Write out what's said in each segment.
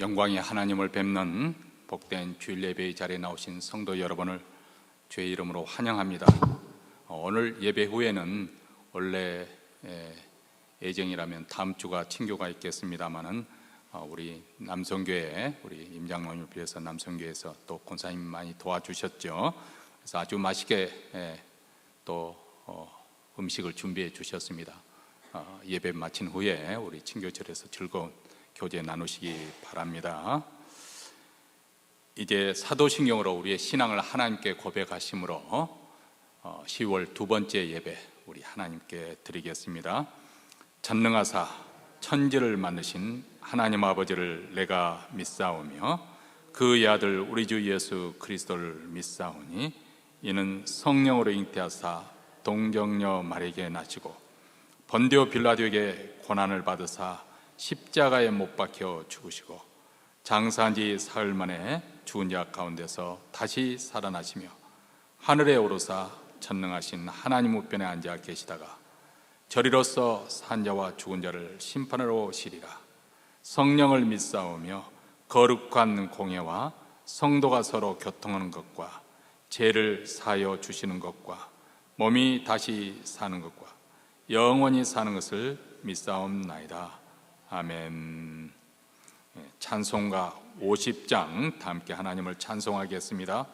영광의 하나님을 뵙는 복된 주일 예배의 자리에 나오신 성도 여러분을 주의 이름으로 환영합니다. 오늘 예배 후에는 원래 예정이라면 다음 주가 친교가 있겠습니다만은 우리 남성교회 우리 임장로님을 비해서 남성교회에서 또 권사님 많이 도와주셨죠. 그래서 아주 맛있게 또 음식을 준비해 주셨습니다. 예배 마친 후에 우리 친교절에서 즐거운 교제 나누시기 바랍니다. 이제 사도신경으로 우리의 신앙을 하나님께 고백하심으로 10월 두 번째 예배 우리 하나님께 드리겠습니다. 전능하사 천지를 만드신 하나님 아버지를 내가 믿사오며 그의 아들 우리 주 예수 그리스도를 믿사오니 이는 성령으로 잉태하사 동정녀 마리아에게 나시고 본디오 빌라도에게 고난을 받으사 십자가에 못 박혀 죽으시고 장사한 지 사흘 만에 죽은 자 가운데서 다시 살아나시며 하늘에 오르사 전능하신 하나님 우편에 앉아 계시다가 저리로서 산 자와 죽은 자를 심판하러 오시리라. 성령을 믿사오며 거룩한 공예와 성도가 서로 교통하는 것과 죄를 사하여 주시는 것과 몸이 다시 사는 것과 영원히 사는 것을 믿사옵나이다. 아멘. 찬송가 50장 다 함께 하나님을 찬송하겠습니다.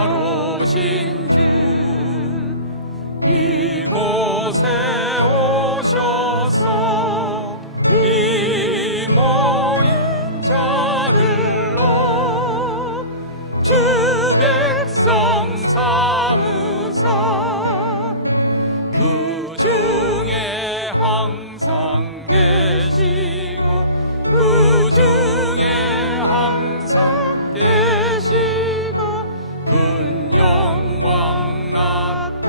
영화로신 주 이곳에 오셔서 이 모인 자들로 주 백성 삼으사 그 중에 항상 계시고 그 중에 항상 계시고 큰 영광 나타내소서.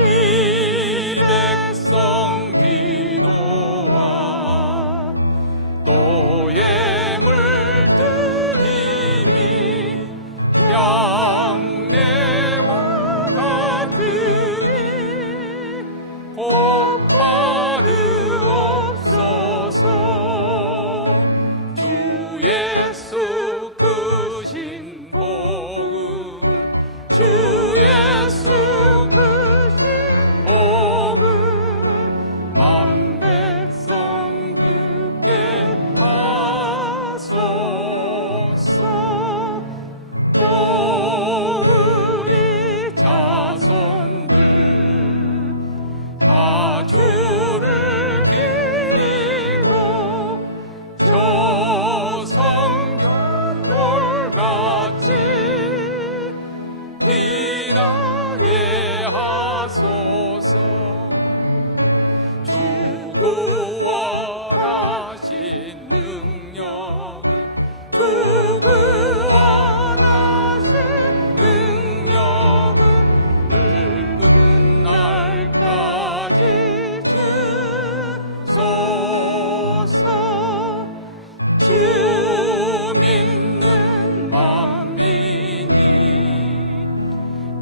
이 백성 기도와 또의 물들임이 양내와 같으니 곧 받으옵소서. 주 예수 크신 복음 주 예수 크신 복음 만 백성 듣게 하소서. 또 우리 자손들 다 주를 기리고 저 성전 돌같이 인하게 하소서. 주 구원하신 능력은 주 구원하신 능력은 늘 끝날까지 주소서. 주 믿는 만민이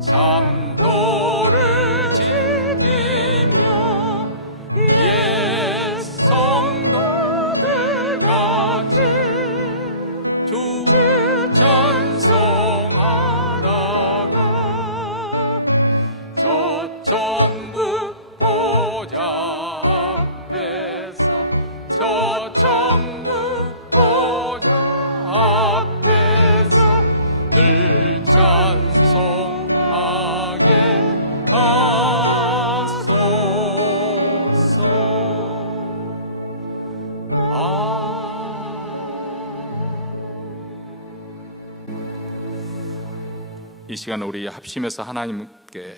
참도를 지키며 옛 성도들 같이 주 찬송하다가 저 천국 보좌 앞에서 저 천국 보좌 앞에서 늘 찬송하게 하소서. 이 시간 우리 합심해서 하나님께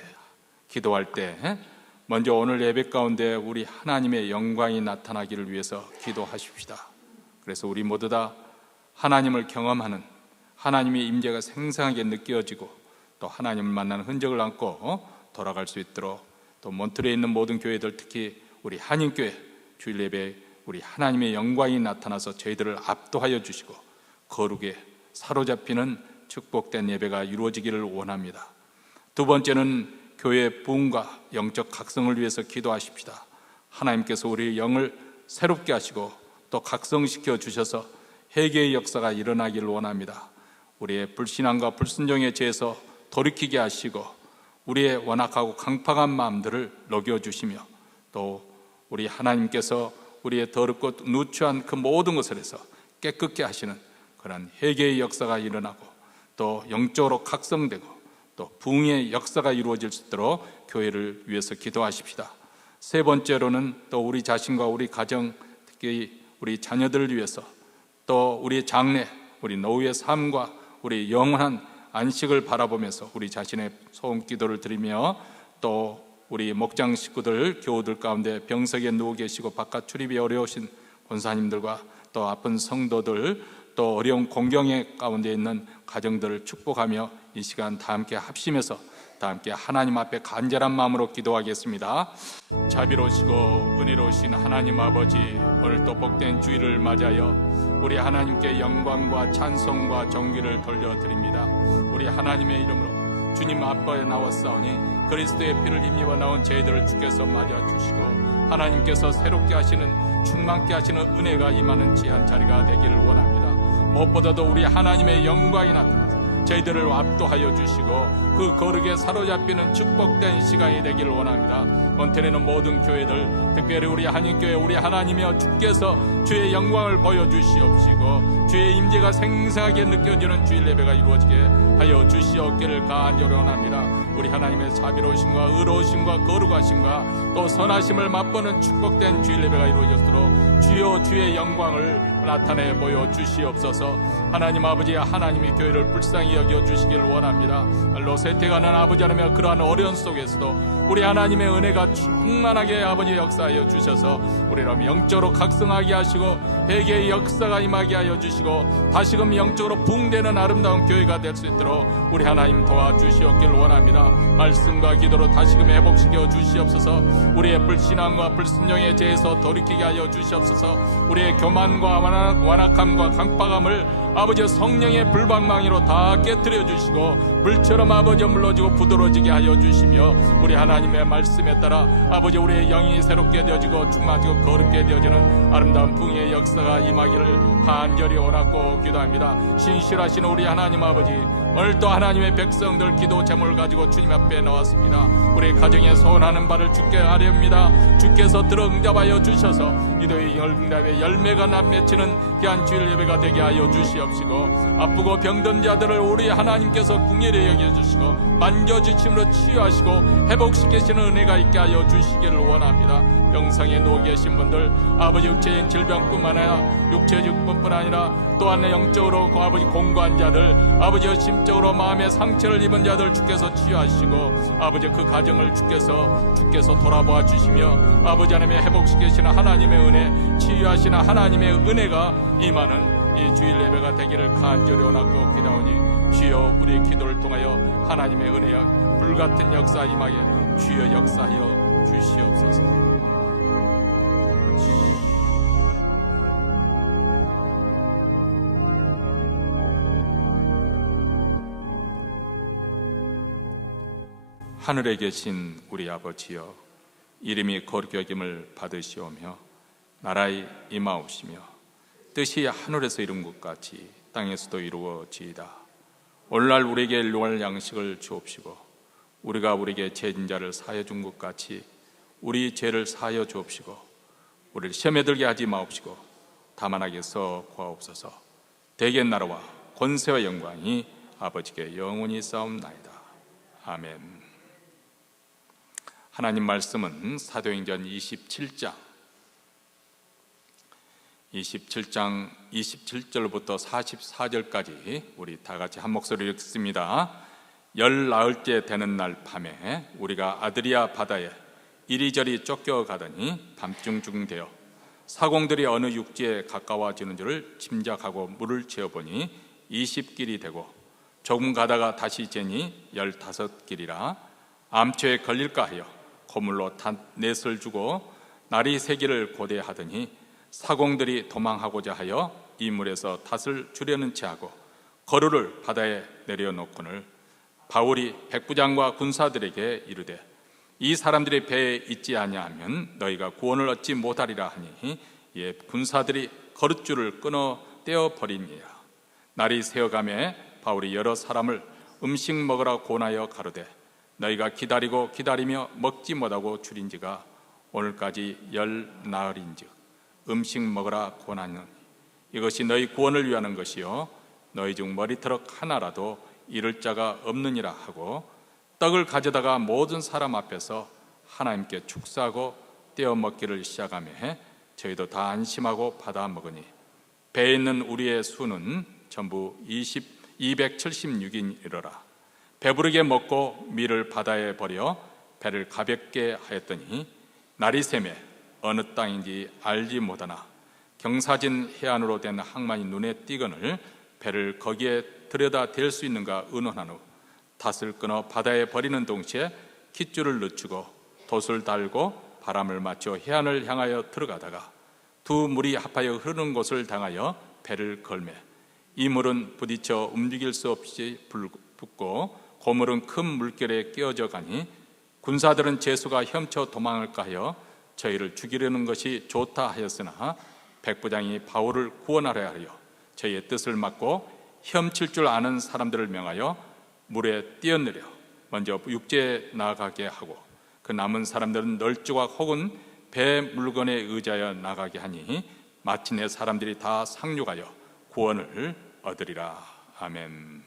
기도할 때 먼저 오늘 예배 가운데 우리 하나님의 영광이 나타나기를 위해서 기도하십시다. 그래서 우리 모두 다 하나님을 경험하는 하나님의 임재가 생생하게 느껴지고 또 하나님을 만나는 흔적을 안고 돌아갈 수 있도록 또 몬트레에 있는 모든 교회들, 특히 우리 한인교회 주일 예배 우리 하나님의 영광이 나타나서 저희들을 압도하여 주시고 거룩에 사로잡히는 축복된 예배가 이루어지기를 원합니다. 두 번째는 교회의 부흥과 영적 각성을 위해서 기도하십시다. 하나님께서 우리 영을 새롭게 하시고 또 각성시켜 주셔서 회개의 역사가 일어나기를 원합니다. 우리의 불신앙과 불순종의 죄에서 돌이키게 하시고 우리의 완악하고 강팍한 마음들을 녹여주시며 또 우리 하나님께서 우리의 더럽고 누추한 그 모든 것을 해서 깨끗게 하시는 그런 회개의 역사가 일어나고 또 영적으로 각성되고 또 부흥의 역사가 이루어질 수 있도록 교회를 위해서 기도하십시다. 세 번째로는 또 우리 자신과 우리 가정, 특히 우리 자녀들을 위해서 또 우리 장래, 우리 노후의 삶과 우리 영원한 안식을 바라보면서 우리 자신의 소원 기도를 드리며 또 우리 목장 식구들, 교우들 가운데 병석에 누워 계시고 바깥 출입이 어려우신 권사님들과 또 아픈 성도들, 또 어려운 공경의 가운데 있는 가정들을 축복하며 이 시간 다 함께 합심해서 다 함께 하나님 앞에 간절한 마음으로 기도하겠습니다. 자비로우시고 은혜로우신 하나님 아버지, 오늘도 복된 주일을 맞아요 우리 하나님께 영광과 찬송과 정기를 돌려드립니다. 우리 하나님의 이름으로 주님 앞에 나왔사오니 그리스도의 피를 힘입어 나온 저희들을 주께서 맞아주시고 하나님께서 새롭게 하시는 충만케 하시는 은혜가 임하는 귀한 자리가 되기를 원합니다. 무엇보다도 우리 하나님의 영광이 나타나서 저희들을 압도하여 주시고 그 거룩에 사로잡히는 축복된 시간이 되기를 원합니다. 몬테네는 모든 교회들, 특별히 우리 한인교회 우리 하나님이여 주께서 주의 영광을 보여주시옵시고 주의 임재가 생생하게 느껴지는 주일 예배가 이루어지게 하여 주시옵기를 간절히 원합니다. 우리 하나님의 자비로우심과 의로우심과 거룩하심과 또 선하심을 맛보는 축복된 주일 예배가 이루어졌도록 주여 주의 영광을 나타내 보여주시옵소서. 하나님 아버지, 하나님이 교회를 불쌍히 여겨주시기를 원합니다. 로세테가는 아버지 하나님의 그러한 어려움 속에서도 우리 하나님의 은혜가 충만하게 아버지 역사하여 주셔서 우리를 영적으로 각성하게 하시고 회개의 역사가 임하게 하여 주시고 다시금 영적으로 부흥되는 아름다운 교회가 될 수 있도록 우리 하나님 도와주시옵기를 원합니다. 말씀과 기도로 다시금 회복시켜 주시옵소서. 우리의 불신앙과 불순종의 죄에서 돌이키게 하여 주시옵소서. 우리의 교만과 완악함과 강팍함을 아버지 성령의 불방망이로 다 깨뜨려 주시고 물처럼 아버지 물러지고 부드러지게 하여 주시며 우리 하나님의 말씀에 따라 아버지 우리의 영이 새롭게 되어지고 충만하고 거룩게 되어지는 아름다운 부흥의 역사가 임하기를 간절히 원하고 기도합니다. 신실하신 우리 하나님 아버지, 오늘도 하나님의 백성들 기도 제목을 가지고 주님 앞에 나왔습니다. 우리 가정에 소원하는 바를 주께 아뢰옵니다. 주께서 들어 응답하여 주셔서 기도의 응답의 열매가 맺히는 귀한 주일 예배가 되게 하여 주시옵시고 아프고 병든 자들을 우리 하나님께서 궁휼히 여겨주시고 만져주심으로 치유하시고 회복시키시는 은혜가 있게 하여 주시기를 원합니다. 병상에 누워 계신 분들, 아버지 육체적인 질병뿐만 아니라 육체적뿐만 아니라 또한 영적으로 아버지 공고한 자들, 아버지 심적으로 마음의 상처를 입은 자들 주께서 치유하시고 아버지 그 가정을 주께서 돌아보아 주시며 아버지 하나님의 회복시키시는 하나님의 은혜, 치유하시는 하나님의 은혜가 임하는 이 주일 예배가 되기를 간절히 원하고 기도하오니 주여 우리의 기도를 통하여 하나님의 은혜와 불같은 역사 임하게 주여 역사하여 주시옵소서. 하늘에 계신 우리 아버지여, 이름이 거룩히 여김을 받으시오며 나라의 임하옵시며 뜻이 하늘에서 이룬 것 같이 땅에서도 이루어지이다. 오늘날 우리에게 일용할 양식을 주옵시고 우리가 우리에게 죄진 자를 사하여 준 것 같이 우리 죄를 사하여 주옵시고 우리를 시험에 들게 하지 마옵시고 다만 악에서 구하옵소서. 대개 나라와 권세와 영광이 아버지께 영원히 싸움나이다. 아멘. 하나님 말씀은 사도행전 27장 27절부터 44절까지 우리 다 같이 한 목소리로 읽습니다. 19째 되는 날 밤에 우리가 아드리아 바다에 이리저리 쫓겨가더니 밤중중 되어 사공들이 어느 육지에 가까워지는 줄을 짐작하고 물을 채워보니 20길이 되고 조금 가다가 다시 재니 15길이라 암초에 걸릴까 하여 허물로 넷을 주고 날이 새기를 고대하더니 사공들이 도망하고자 하여 이 물에서 닷을 주려는 체하고 거루를 바다에 내려놓거늘 바울이 백부장과 군사들에게 이르되 이 사람들이 배에 있지 아니하면 너희가 구원을 얻지 못하리라 하니 이에 군사들이 거룻줄을 끊어 떼어 버리니라. 날이 새어가매 바울이 여러 사람을 음식 먹으라 권하여 가로되 너희가 기다리고 기다리며 먹지 못하고 줄인지가 오늘까지 10나흘인즉 음식 먹으라 권하는 이것이 너희 구원을 위하는 것이요 너희 중 머리털럭 하나라도 잃을 자가 없느니라 하고 떡을 가져다가 모든 사람 앞에서 하나님께 축사하고 떼어 먹기를 시작하며 저희도 다 안심하고 받아 먹으니 배에 있는 우리의 수는 전부 276인이러라. 배부르게 먹고 밀을 바다에 버려 배를 가볍게 하였더니 날이 새매 어느 땅인지 알지 못하나 경사진 해안으로 된 항만이 눈에 띄거늘 배를 거기에 들여다 댈 수 있는가 의논한 후 닷을 끊어 바다에 버리는 동시에 깃줄을 늦추고 돛을 달고 바람을 맞춰 해안을 향하여 들어가다가 두 물이 합하여 흐르는 곳을 당하여 배를 걸매 이 물은 부딪혀 움직일 수 없이 붙고 고물은 큰 물결에 끼어져 가니 군사들은 제수가 혐쳐 도망할까 하여 저희를 죽이려는 것이 좋다 하였으나 백부장이 바울을 구원하려 하여 저희의 뜻을 막고 혐칠 줄 아는 사람들을 명하여 물에 뛰어내려 먼저 육지에 나가게 하고 그 남은 사람들은 널조각 혹은 배 물건에 의지하여 나가게 하니 마침내 사람들이 다 상륙하여 구원을 얻으리라. 아멘.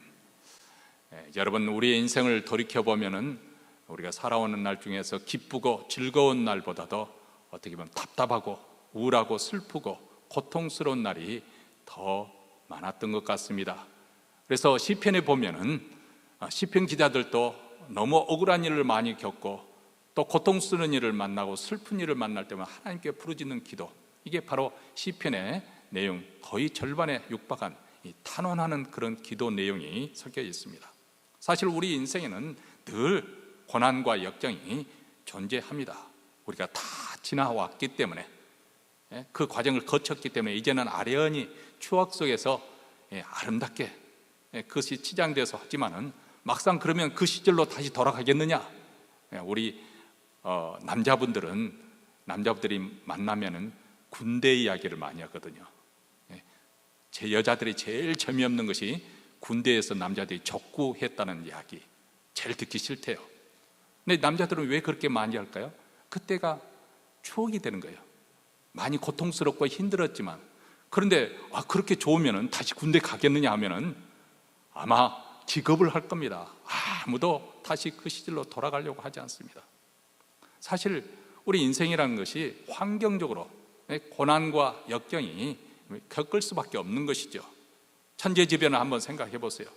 여러분, 우리의 인생을 돌이켜보면 우리가 살아오는 날 중에서 기쁘고 즐거운 날보다도 어떻게 보면 답답하고 우울하고 슬프고 고통스러운 날이 더 많았던 것 같습니다. 그래서 시편에 보면은 시편 기자들도 너무 억울한 일을 많이 겪고 또 고통스러운 일을 만나고 슬픈 일을 만날 때마다 하나님께 부르짖는 기도, 이게 바로 시편의 내용 거의 절반에 육박한 이 탄원하는 그런 기도 내용이 섞여 있습니다. 사실 우리 인생에는 늘 고난과 역경이 존재합니다. 우리가 다 지나왔기 때문에 그 과정을 거쳤기 때문에 이제는 아련히 추억 속에서 아름답게 그것이 치장돼서 하지만은 막상 그러면 그 시절로 다시 돌아가겠느냐? 우리 남자분들이 만나면은 군대 이야기를 많이 하거든요. 제 여자들이 제일 재미없는 것이 군대에서 남자들이 족구했다는 이야기, 제일 듣기 싫대요. 근데 남자들은 왜 그렇게 많이 할까요? 그때가 추억이 되는 거예요. 많이 고통스럽고 힘들었지만, 그런데 그렇게 좋으면은 다시 군대 가겠느냐 하면은 아마 직업을 할 겁니다. 아무도 다시 그 시절로 돌아가려고 하지 않습니다. 사실 우리 인생이라는 것이 환경적으로 고난과 역경이 겪을 수밖에 없는 것이죠. 천재지변을 한번 생각해 보세요.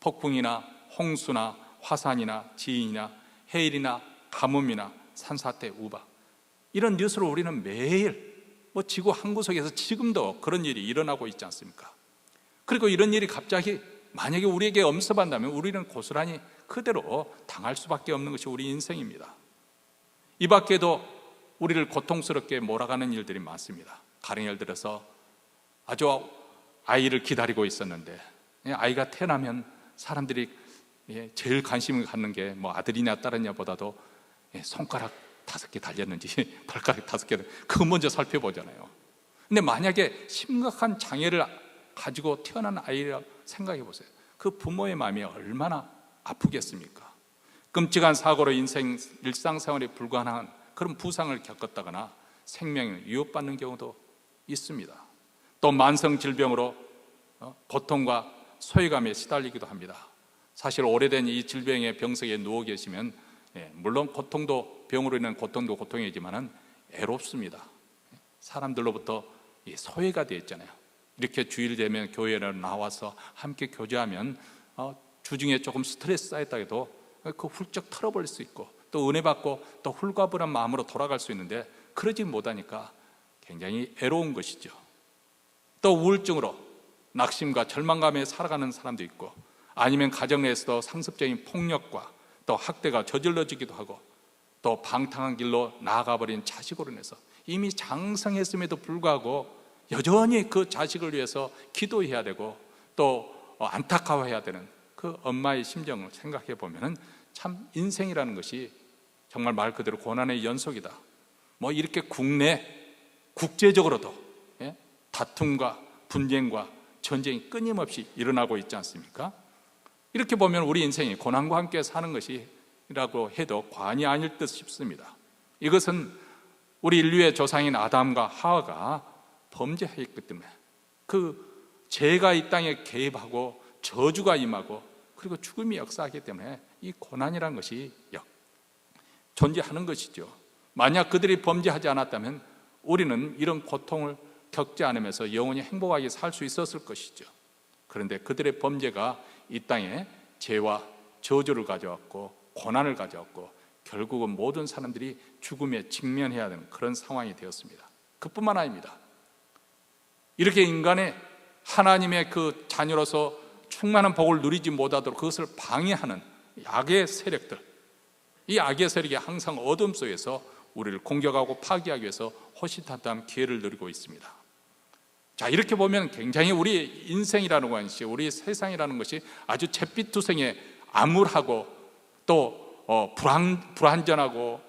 폭풍이나 홍수나 화산이나 지진이나 해일이나 가뭄이나 산사태, 우박, 이런 뉴스를 우리는 매일 지구 한 구석에서 지금도 그런 일이 일어나고 있지 않습니까? 그리고 이런 일이 갑자기 만약에 우리에게 엄습한다면 우리는 고스란히 그대로 당할 수밖에 없는 것이 우리 인생입니다. 이 밖에도 우리를 고통스럽게 몰아가는 일들이 많습니다. 가령 예를 들어서 아주 아이를 기다리고 있었는데 아이가 태어나면 사람들이 제일 관심을 갖는 게 아들이냐 딸이냐 보다도 손가락 5개 달렸는지 발가락 5개, 그거 먼저 살펴보잖아요. 근데 만약에 심각한 장애를 가지고 태어난 아이라 생각해 보세요. 그 부모의 마음이 얼마나 아프겠습니까? 끔찍한 사고로 일상생활이 불가능한 그런 부상을 겪었다거나 생명을 위협받는 경우도 있습니다. 또 만성 질병으로 고통과 소외감에 시달리기도 합니다. 사실 오래된 이 질병의 병석에 누워 계시면 물론 고통도, 병으로 인한 고통도 고통이지만 애롭습니다. 사람들로부터 소외가 되어 있잖아요. 이렇게 주일 되면 교회에 나와서 함께 교제하면 주중에 조금 스트레스 쌓였다 해도 그 훌쩍 털어버릴 수 있고 또 은혜 받고 또 홀가분한 마음으로 돌아갈 수 있는데 그러지 못하니까 굉장히 애로운 것이죠. 또 우울증으로 낙심과 절망감에 살아가는 사람도 있고, 아니면 가정 내에서도 상습적인 폭력과 또 학대가 저질러지기도 하고, 또 방탕한 길로 나아가버린 자식으로 인해서 이미 장성했음에도 불구하고 여전히 그 자식을 위해서 기도해야 되고 또 안타까워해야 되는 그 엄마의 심정을 생각해 보면 참 인생이라는 것이 정말 말 그대로 고난의 연속이다. 뭐 이렇게 국제적으로도 다툼과 분쟁과 전쟁이 끊임없이 일어나고 있지 않습니까? 이렇게 보면 우리 인생이 고난과 함께 사는 것이라고 해도 과언이 아닐 듯 싶습니다. 이것은 우리 인류의 조상인 아담과 하와가 범죄했기 때문에 그 죄가 이 땅에 개입하고 저주가 임하고 그리고 죽음이 역사하기 때문에 이 고난이라는 것이 존재하는 것이죠. 만약 그들이 범죄하지 않았다면 우리는 이런 고통을 겪지 않으면서 영원히 행복하게 살 수 있었을 것이죠. 그런데 그들의 범죄가 이 땅에 죄와 저주를 가져왔고 고난을 가져왔고 결국은 모든 사람들이 죽음에 직면해야 되는 그런 상황이 되었습니다. 그뿐만 아닙니다. 이렇게 인간의 하나님의 그 자녀로서 충만한 복을 누리지 못하도록 그것을 방해하는 악의 세력들, 이 악의 세력이 항상 어둠 속에서 우리를 공격하고 파괴하기 위해서 호시탐탐 기회를 누리고 있습니다. 자, 이렇게 보면 굉장히 우리 인생이라는 것이, 우리 세상이라는 것이 아주 잿빛투성에 암울하고 또 불안전하고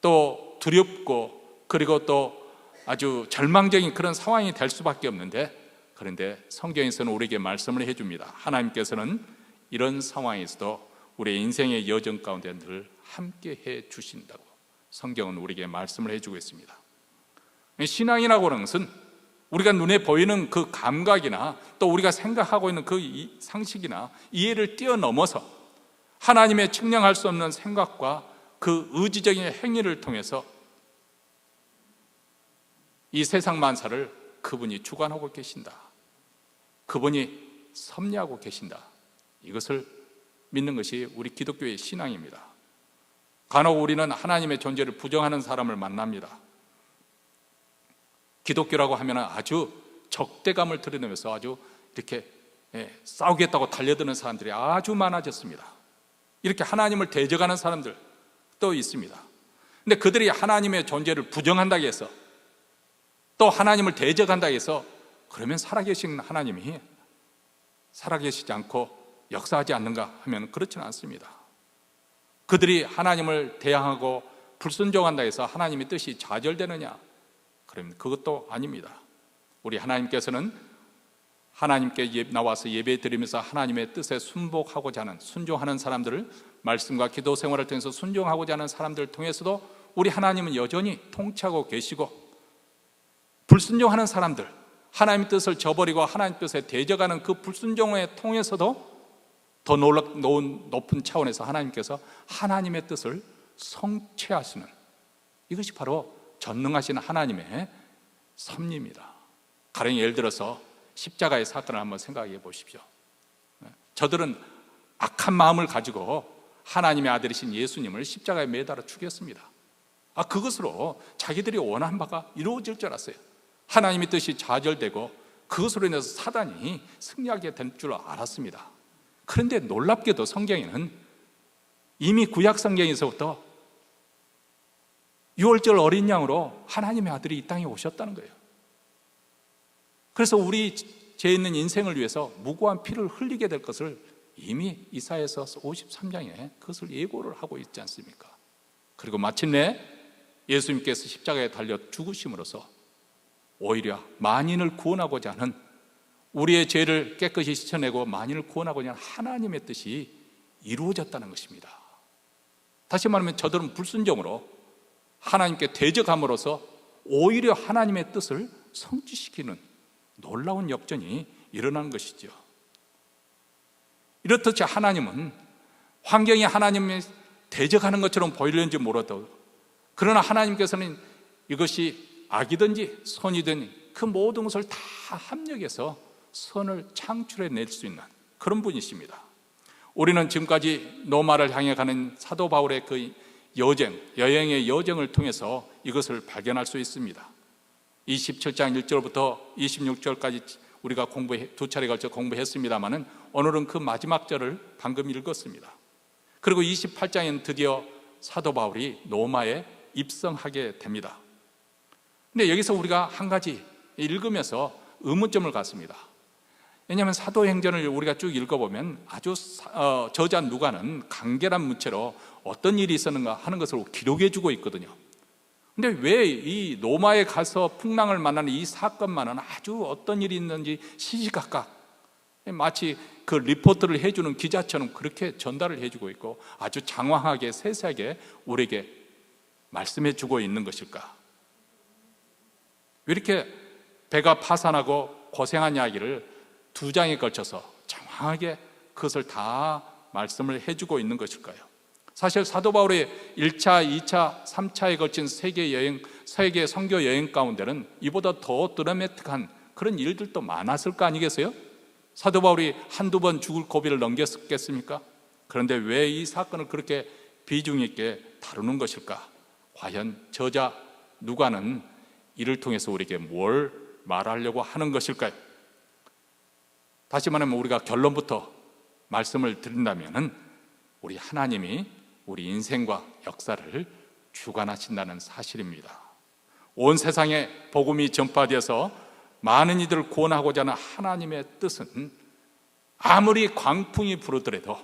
또 두렵고 그리고 또 아주 절망적인 그런 상황이 될 수밖에 없는데, 그런데 성경에서는 우리에게 말씀을 해줍니다. 하나님께서는 이런 상황에서도 우리의 인생의 여정 가운데 늘 함께 해 주신다고 성경은 우리에게 말씀을 해주고 있습니다. 신앙이라고 하는 것은 우리가 눈에 보이는 그 감각이나 또 우리가 생각하고 있는 그 상식이나 이해를 뛰어넘어서 하나님의 측량할 수 없는 생각과 그 의지적인 행위를 통해서 이 세상 만사를 그분이 주관하고 계신다, 그분이 섭리하고 계신다, 이것을 믿는 것이 우리 기독교의 신앙입니다. 간혹 우리는 하나님의 존재를 부정하는 사람을 만납니다. 기독교라고 하면 아주 적대감을 드러내면서 아주 이렇게 싸우겠다고 달려드는 사람들이 아주 많아졌습니다. 이렇게 하나님을 대적하는 사람들 또 있습니다. 근데 그들이 하나님의 존재를 부정한다고 해서 또 하나님을 대적한다고 해서 그러면 살아계신 하나님이 살아계시지 않고 역사하지 않는가 하면 그렇지는 않습니다. 그들이 하나님을 대항하고 불순종한다고 해서 하나님의 뜻이 좌절되느냐? 그러면 그것도 아닙니다. 우리 하나님께서는 하나님께 나와서 예배 드리면서 하나님의 뜻에 순복하고자 하는, 순종하는 사람들을, 말씀과 기도 생활을 통해서 순종하고자 하는 사람들을 통해서도 우리 하나님은 여전히 통치하고 계시고, 불순종하는 사람들, 하나님의 뜻을 저버리고 하나님의 뜻에 대적하는 그 불순종에 통해서도 더 높은 차원에서 하나님께서 하나님의 뜻을 성취하시는, 이것이 바로 전능하신 하나님의 섭리입니다. 가령 예를 들어서 십자가의 사건을 한번 생각해 보십시오. 저들은 악한 마음을 가지고 하나님의 아들이신 예수님을 십자가에 매달아 죽였습니다. 그것으로 자기들이 원한 바가 이루어질 줄 알았어요. 하나님의 뜻이 좌절되고 그것으로 인해서 사단이 승리하게 된 줄 알았습니다. 그런데 놀랍게도 성경에는 이미 구약 성경에서부터 6월절 어린 양으로 하나님의 아들이 이 땅에 오셨다는 거예요. 그래서 우리 죄 있는 인생을 위해서 무고한 피를 흘리게 될 것을 이미 이사야서 53장에 그것을 예고를 하고 있지 않습니까? 그리고 마침내 예수님께서 십자가에 달려 죽으심으로써 오히려 만인을 구원하고자 하는, 우리의 죄를 깨끗이 씻어내고 만인을 구원하고자 하는 하나님의 뜻이 이루어졌다는 것입니다. 다시 말하면 저들은 불순종으로 하나님께 대적함으로써 오히려 하나님의 뜻을 성취시키는 놀라운 역전이 일어난 것이죠. 이렇듯이 하나님은 환경이 하나님의 대적하는 것처럼 보이는지 몰라도, 그러나 하나님께서는 이것이 악이든지 선이든 그 모든 것을 다 합력해서 선을 창출해낼 수 있는 그런 분이십니다. 우리는 지금까지 로마를 향해 가는 사도 바울의 그 여행의 여정을 통해서 이것을 발견할 수 있습니다. 27장 1절부터 26절까지 우리가 두 차례 걸쳐 공부했습니다마는 오늘은 그 마지막 절을 방금 읽었습니다. 그리고 28장에는 드디어 사도 바울이 로마에 입성하게 됩니다. 근데 여기서 우리가 한 가지 읽으면서 의문점을 갖습니다. 왜냐하면 사도행전을 우리가 쭉 읽어보면 아주 저자 누가는 간결한 문체로 어떤 일이 있었는가 하는 것을 기록해주고 있거든요. 근데 왜 이 로마에 가서 풍랑을 만나는 이 사건만은 아주 어떤 일이 있는지 시시각각 마치 그 리포트를 해주는 기자처럼 그렇게 전달을 해주고 있고 아주 장황하게 세세하게 우리에게 말씀해주고 있는 것일까? 왜 이렇게 배가 파산하고 고생한 이야기를 2장에 걸쳐서 장황하게 그것을 다 말씀을 해주고 있는 것일까요? 사실 사도 바울의 1차, 2차, 3차에 걸친 세계 선교 여행 가운데는 이보다 더 드라마틱한 그런 일들도 많았을 거 아니겠어요? 사도 바울이 한두 번 죽을 고비를 넘겼겠습니까? 그런데 왜 이 사건을 그렇게 비중 있게 다루는 것일까? 과연 저자 누가는 이를 통해서 우리에게 뭘 말하려고 하는 것일까요? 다시 말하면 우리가 결론부터 말씀을 드린다면 우리 하나님이 우리 인생과 역사를 주관하신다는 사실입니다. 온 세상에 복음이 전파되어서 많은 이들을 구원하고자 하는 하나님의 뜻은 아무리 광풍이 부르더라도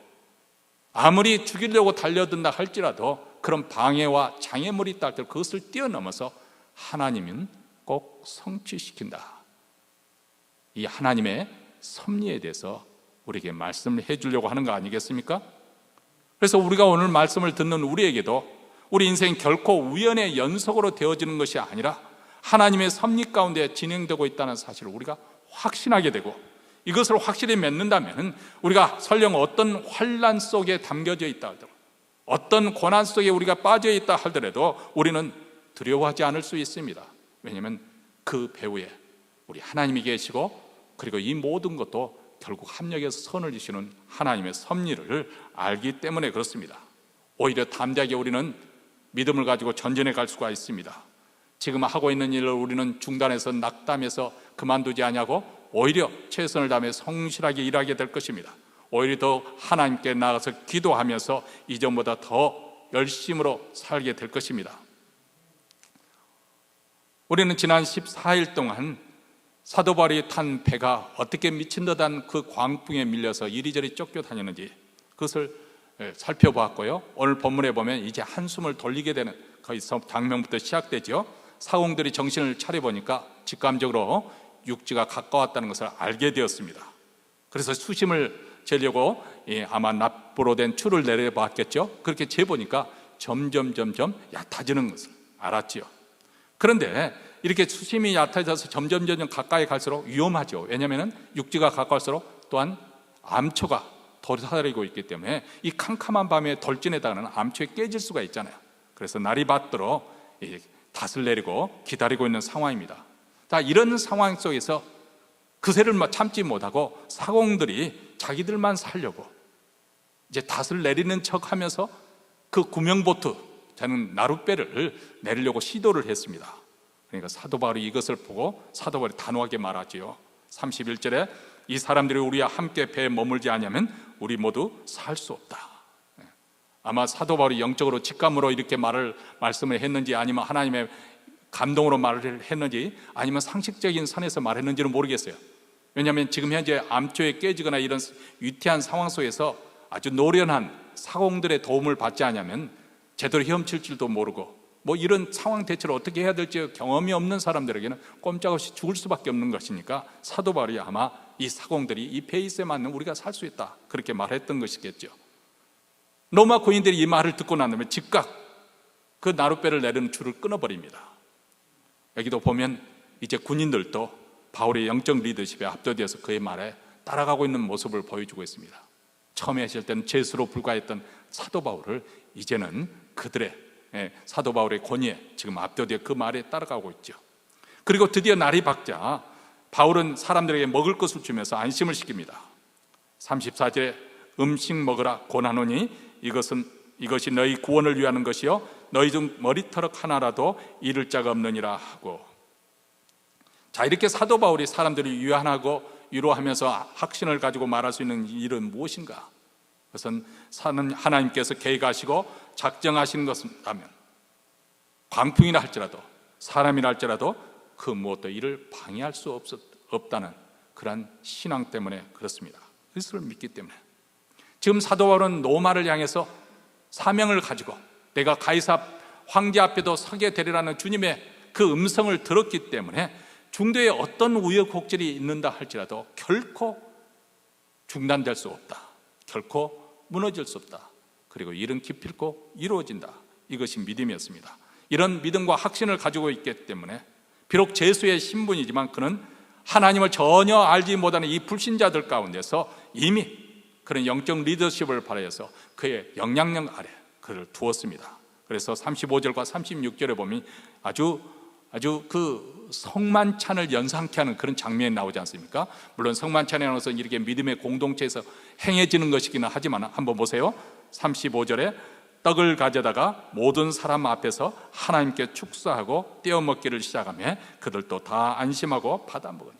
아무리 죽이려고 달려든다 할지라도 그런 방해와 장애물이 있다 할지라도 그것을 뛰어넘어서 하나님은 꼭 성취시킨다. 이 하나님의 섭리에 대해서 우리에게 말씀을 해주려고 하는 거 아니겠습니까? 그래서 우리가 오늘 말씀을 듣는 우리에게도 우리 인생 결코 우연의 연속으로 되어지는 것이 아니라 하나님의 섭리 가운데 진행되고 있다는 사실을 우리가 확신하게 되고 이것을 확실히 맺는다면 우리가 설령 어떤 환난 속에 담겨져 있다 하더라도 어떤 고난 속에 우리가 빠져 있다 하더라도 우리는 두려워하지 않을 수 있습니다. 왜냐하면 그 배후에 우리 하나님이 계시고 그리고 이 모든 것도 결국 합력해서 선을 이루시는 하나님의 섭리를 알기 때문에 그렇습니다. 오히려 담대하게 우리는 믿음을 가지고 전진해 갈 수가 있습니다. 지금 하고 있는 일을 우리는 중단해서 낙담해서 그만두지 않냐고 오히려 최선을 다하며 성실하게 일하게 될 것입니다. 오히려 더 하나님께 나가서 기도하면서 이전보다 더 열심으로 살게 될 것입니다. 우리는 지난 14일 동안 사도 바울이 탄 배가 어떻게 미친 듯한 그 광풍에 밀려서 이리저리 쫓겨다녔는지 그것을 살펴보았고요. 오늘 본문에 보면 이제 한숨을 돌리게 되는 거의 장면부터 시작되죠. 사공들이 정신을 차려보니까 직감적으로 육지가 가까웠다는 것을 알게 되었습니다. 그래서 수심을 재려고 아마 납부로 된 추를 내려봤겠죠. 그렇게 재보니까 점점 얕아지는 것을 알았지요. 그런데 이렇게 수심이 얕아져서 점점 가까이 갈수록 위험하죠. 왜냐하면 육지가 가까울수록 또한 암초가 도사리고 있기 때문에 이 캄캄한 밤에 돌진에다가는 암초에 깨질 수가 있잖아요. 그래서 날이 밝도록 닷을 내리고 기다리고 있는 상황입니다. 자, 이런 상황 속에서 그새를 참지 못하고 사공들이 자기들만 살려고 이제 닷을 내리는 척하면서 그 구명보트 저는 나룻배를 내리려고 시도를 했습니다. 그러니까 사도 바울이 이것을 보고 사도 바울이 단호하게 말하지요. 31절에 이 사람들이 우리와 함께 배에 머물지 않으면 우리 모두 살 수 없다. 아마 사도 바울이 영적으로 직감으로 이렇게 말씀을 했는지 아니면 하나님의 감동으로 말을 했는지 아니면 상식적인 선에서 말했는지는 모르겠어요. 왜냐하면 지금 현재 암초에 깨지거나 이런 위태한 상황 속에서 아주 노련한 사공들의 도움을 받지 않으면 제대로 헤엄칠 줄도 모르고 이런 상황 대처를 어떻게 해야 될지 경험이 없는 사람들에게는 꼼짝없이 죽을 수밖에 없는 것이니까 사도 바울이 아마 이 사공들이 이 배에 있어야만 우리가 살 수 있다 그렇게 말했던 것이겠죠. 로마 군인들이 이 말을 듣고 난 다음에 즉각 그 나룻배를 내리는 줄을 끊어버립니다. 여기도 보면 이제 군인들도 바울의 영적 리더십에 압도되어서 그의 말에 따라가고 있는 모습을 보여주고 있습니다. 처음에 하실 때는 죄수로 불과했던 사도 바울을 이제는 그들의 사도 바울의 권위에 지금 압도되어 그 말에 따라가고 있죠. 그리고 드디어 날이 밝자 바울은 사람들에게 먹을 것을 주면서 안심을 시킵니다. 34절에 음식 먹으라 고나노니 이것이 너희 구원을 위하는 것이요 너희 중 머리털럭 하나라도 잃을 자가 없느니라 하고, 자, 이렇게 사도 바울이 사람들을 위안하고 위로하면서 확신을 가지고 말할 수 있는 일은 무엇인가? 그것은 사는 하나님께서 계획하시고 작정하시는 것이라면 광풍이라 할지라도 사람이라 할지라도 그 무엇도 이를 방해할 수 없다는 그러한 신앙 때문에 그렇습니다. 그리스도를 믿기 때문에. 지금 사도 바울은 로마를 향해서 사명을 가지고 내가 가이사 황제 앞에도 서게 되리라는 주님의 그 음성을 들었기 때문에 중도에 어떤 우여곡절이 있는다 할지라도 결코 중단될 수 없다, 결코 무너질 수 없다, 그리고 일은 기필코 이루어진다. 이것이 믿음이었습니다. 이런 믿음과 확신을 가지고 있기 때문에 비록 제수의 신분이지만 그는 하나님을 전혀 알지 못하는 이 불신자들 가운데서 이미 그런 영적 리더십을 발휘해서 그의 영향력 아래 그를 두었습니다. 그래서 35절과 36절에 보면 아주 그 성만찬을 연상케 하는 그런 장면이 나오지 않습니까? 물론 성만찬이라는 것은 이렇게 믿음의 공동체에서 행해지는 것이기는 하지만 한번 보세요. 35절에 떡을 가져다가 모든 사람 앞에서 하나님께 축사하고 떼어 먹기를 시작하며 그들도 다 안심하고 받아 먹으니.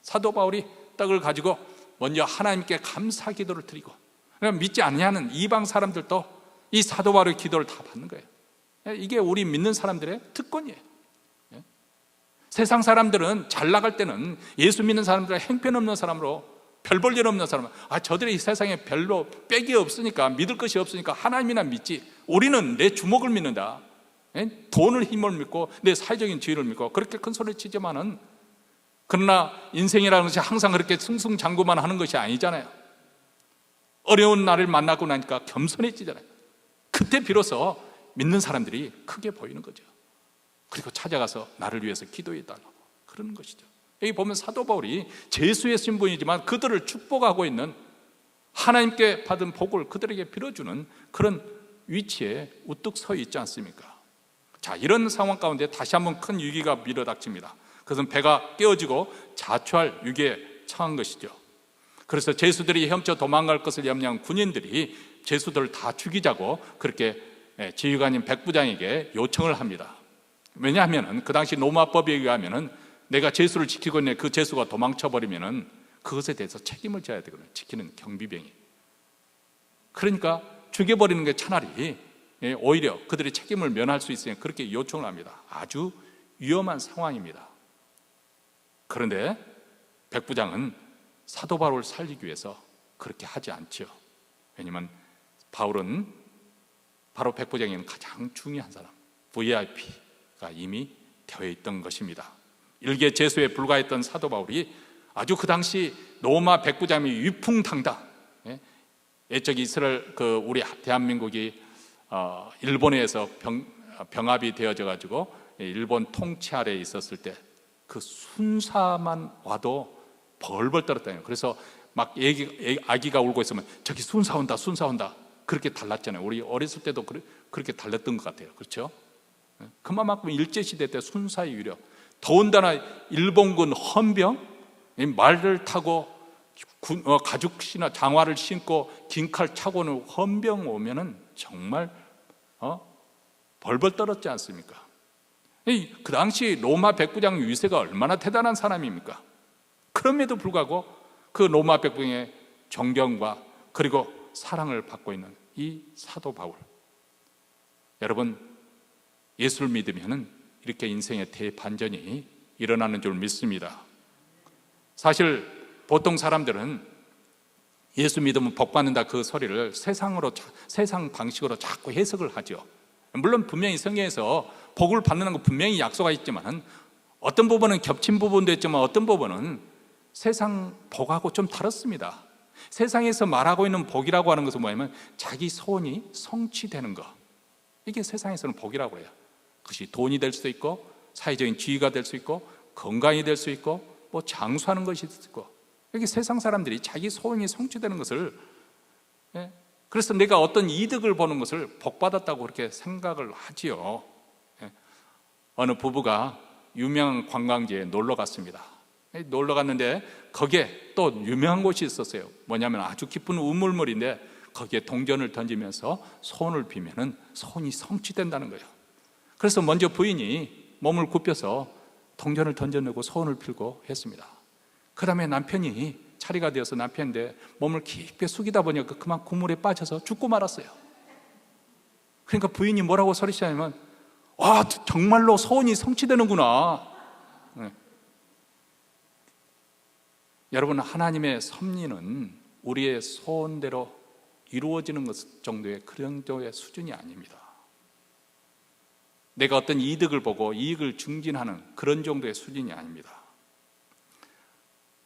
사도 바울이 떡을 가지고 먼저 하나님께 감사 기도를 드리고, 그러니까 믿지 않냐는 이방 사람들도 이 사도 바울의 기도를 다 받는 거예요. 이게 우리 믿는 사람들의 특권이에요. 세상 사람들은 잘 나갈 때는 예수 믿는 사람들은 행편없는 사람으로, 별 볼 일 없는 사람, 저들이 이 세상에 별로 빽이 없으니까, 믿을 것이 없으니까 하나님이나 믿지, 우리는 내 주먹을 믿는다, 돈을 힘을 믿고 내 사회적인 지위를 믿고, 그렇게 큰 소리를 치지만은, 그러나 인생이라는 것이 항상 그렇게 승승장구만 하는 것이 아니잖아요. 어려운 날을 만나고 나니까 겸손해지잖아요. 그때 비로소 믿는 사람들이 크게 보이는 거죠. 그리고 찾아가서 나를 위해서 기도해 달라고 그러는 것이죠. 여기 보면 사도 바울이 제수의 신분이지만 그들을 축복하고 있는, 하나님께 받은 복을 그들에게 빌어주는 그런 위치에 우뚝 서 있지 않습니까? 자, 이런 상황 가운데 다시 한번 큰 위기가 밀어닥칩니다. 그것은 배가 깨어지고 자초할 위기에 처한 것이죠. 그래서 제수들이 헤엄쳐 도망갈 것을 염려한 군인들이 제수들을 다 죽이자고 그렇게 지휘관인 백부장에게 요청을 합니다. 왜냐하면 그 당시 로마법에 의하면 내가 제수를 지키고 있는데 그 제수가 도망쳐버리면 그것에 대해서 책임을 져야 되거든요. 지키는 경비병이. 그러니까 죽여버리는 게 차라리 오히려 그들의 책임을 면할 수 있으니 그렇게 요청을 합니다. 아주 위험한 상황입니다. 그런데 백부장은 사도 바울을 살리기 위해서 그렇게 하지 않죠. 왜냐하면 바울은 바로 백부장에는 가장 중요한 사람, VIP가 이미 되어 있던 것입니다. 일개 제수에 불과했던 사도 바울이 아주 그 당시 로마 백부장이 위풍당당, 옛적 이스라엘 우리 대한민국이 일본에서 병합이 되어져 가지고 일본 통치 아래에 있었을 때 그 순사만 와도 벌벌 떨었다요. 그래서 막 아기가 울고 있으면 저기 순사 온다, 순사 온다, 그렇게 달랐잖아요. 우리 어렸을 때도 그렇게 달랐던 것 같아요. 그렇죠? 그만큼 일제시대 때 순사의 위력, 더군다나 일본군 헌병, 말을 타고 가죽이나 장화를 신고 긴 칼 차고는 헌병 오면은 정말 벌벌 떨었지 않습니까? 그 당시 로마 백부장 위세가 얼마나 대단한 사람입니까? 그럼에도 불구하고 그 로마 백부장의 존경과 그리고 사랑을 받고 있는 이 사도 바울, 여러분, 예수를 믿으면 이렇게 인생의 대반전이 일어나는 줄 믿습니다. 사실 보통 사람들은 예수 믿으면 복 받는다 그 소리를 세상 방식으로 자꾸 해석을 하죠. 물론 분명히 성경에서 복을 받는 거 분명히 약속이 있지만 어떤 부분은 겹친 부분도 있지만 어떤 부분은 세상 복하고 좀 다릅니다. 세상에서 말하고 있는 복이라고 하는 것은 뭐냐면 자기 소원이 성취되는 것, 이게 세상에서는 복이라고 해요. 그것이 돈이 될 수도 있고 사회적인 지위가 될 수 있고 건강이 될 수 있고 뭐 장수하는 것이 있고, 이게 세상 사람들이 자기 소원이 성취되는 것을, 그래서 내가 어떤 이득을 보는 것을 복받았다고 그렇게 생각을 하지요. 어느 부부가 유명한 관광지에 놀러 갔습니다. 놀러 갔는데 거기에 또 유명한 곳이 있었어요. 뭐냐면 아주 깊은 우물물인데 거기에 동전을 던지면서 소원을 비면은 소원이 성취된다는 거예요. 그래서 먼저 부인이 몸을 굽혀서 동전을 던져내고 소원을 빌고 했습니다. 그 다음에 남편이 차리가 되어서 남편인데 몸을 깊게 숙이다 보니까 그만 국물에 빠져서 죽고 말았어요. 그러니까 부인이 뭐라고 소리치냐면, 와, 정말로 소원이 성취되는구나. 네. 여러분, 하나님의 섭리는 우리의 소원대로 이루어지는 것 정도의 그런 정도의 수준이 아닙니다. 내가 어떤 이득을 보고 이익을 증진하는 그런 정도의 수준이 아닙니다.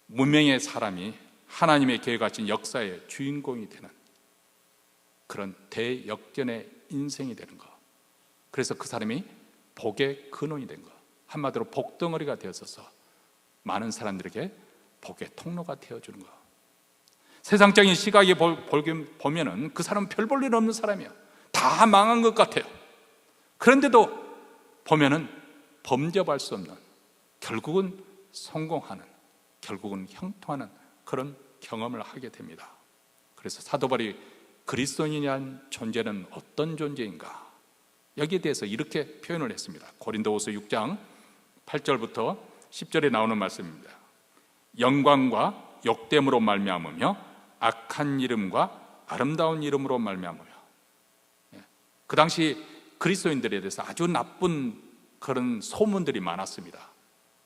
문명의 사람이 하나님의 계획하신 역사의 주인공이 되는 그런 대역전의 인생이 되는 것, 그래서 그 사람이 복의 근원이 된 것, 한마디로 복덩어리가 되어서 많은 사람들에게 복의 통로가 되어주는 것. 세상적인 시각에 보면은 그 사람은 별 볼 일 없는 사람이에요. 다 망한 것 같아요. 그런데도 보면은 범접할 수 없는, 결국은 성공하는, 결국은 형통하는 그런 경험을 하게 됩니다. 그래서 사도 바울이 그리스도인이란 존재는 어떤 존재인가, 여기에 대해서 이렇게 표현을 했습니다. 고린도후서 6장 8절부터 10절에 나오는 말씀입니다. 영광과 욕됨으로 말미암으며 악한 이름과 아름다운 이름으로 말미암으며. 그 당시 그리스도인들에 대해서 아주 나쁜 그런 소문들이 많았습니다.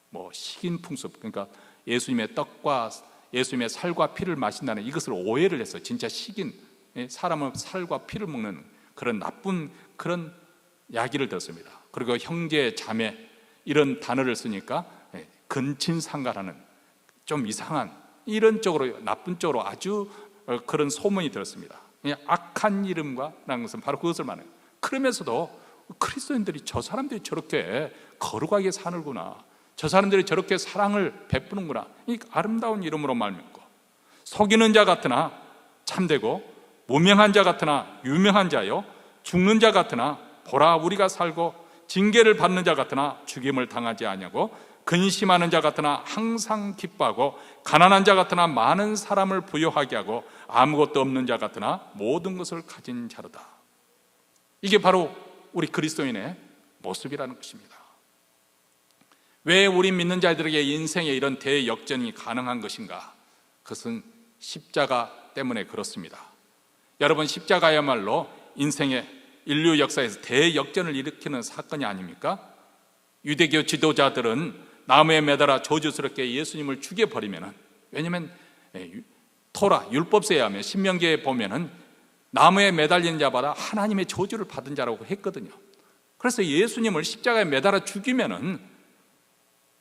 뭐 식인풍습, 그러니까 예수님의 떡과 예수님의 살과 피를 마신다는 이것을 오해를 해서 진짜 식인, 사람의 살과 피를 먹는 그런 나쁜 그런 이야기를 들었습니다. 그리고 형제, 자매 이런 단어를 쓰니까 근친상간하는 좀 이상한 이런 쪽으로, 나쁜 쪽으로 아주 그런 소문이 들었습니다. 악한 이름과 라는 것은 바로 그것을 말해요. 그러면서도 그리스도인들이 저 사람들이 저렇게 거룩하게 사는구나, 저 사람들이 저렇게 사랑을 베푸는구나, 이 아름다운 이름으로 말미암고, 속이는 자 같으나 참되고 무명한 자 같으나 유명한 자요, 죽는 자 같으나 보라 우리가 살고 징계를 받는 자 같으나 죽임을 당하지 아니하고 근심하는 자 같으나 항상 기뻐하고 가난한 자 같으나 많은 사람을 부요하게 하고 아무것도 없는 자 같으나 모든 것을 가진 자로다. 이게 바로 우리 그리스도인의 모습이라는 것입니다. 왜 우리 믿는 자들에게 인생에 이런 대역전이 가능한 것인가? 그것은 십자가 때문에 그렇습니다. 여러분, 십자가야말로 인생의 인류 역사에서 대역전을 일으키는 사건이 아닙니까? 유대교 지도자들은 나무에 매달아 저주스럽게 예수님을 죽여버리면은, 왜냐하면 토라 율법서에 하면 신명기에 보면은 나무에 매달린 자마다 하나님의 저주를 받은 자라고 했거든요. 그래서 예수님을 십자가에 매달아 죽이면은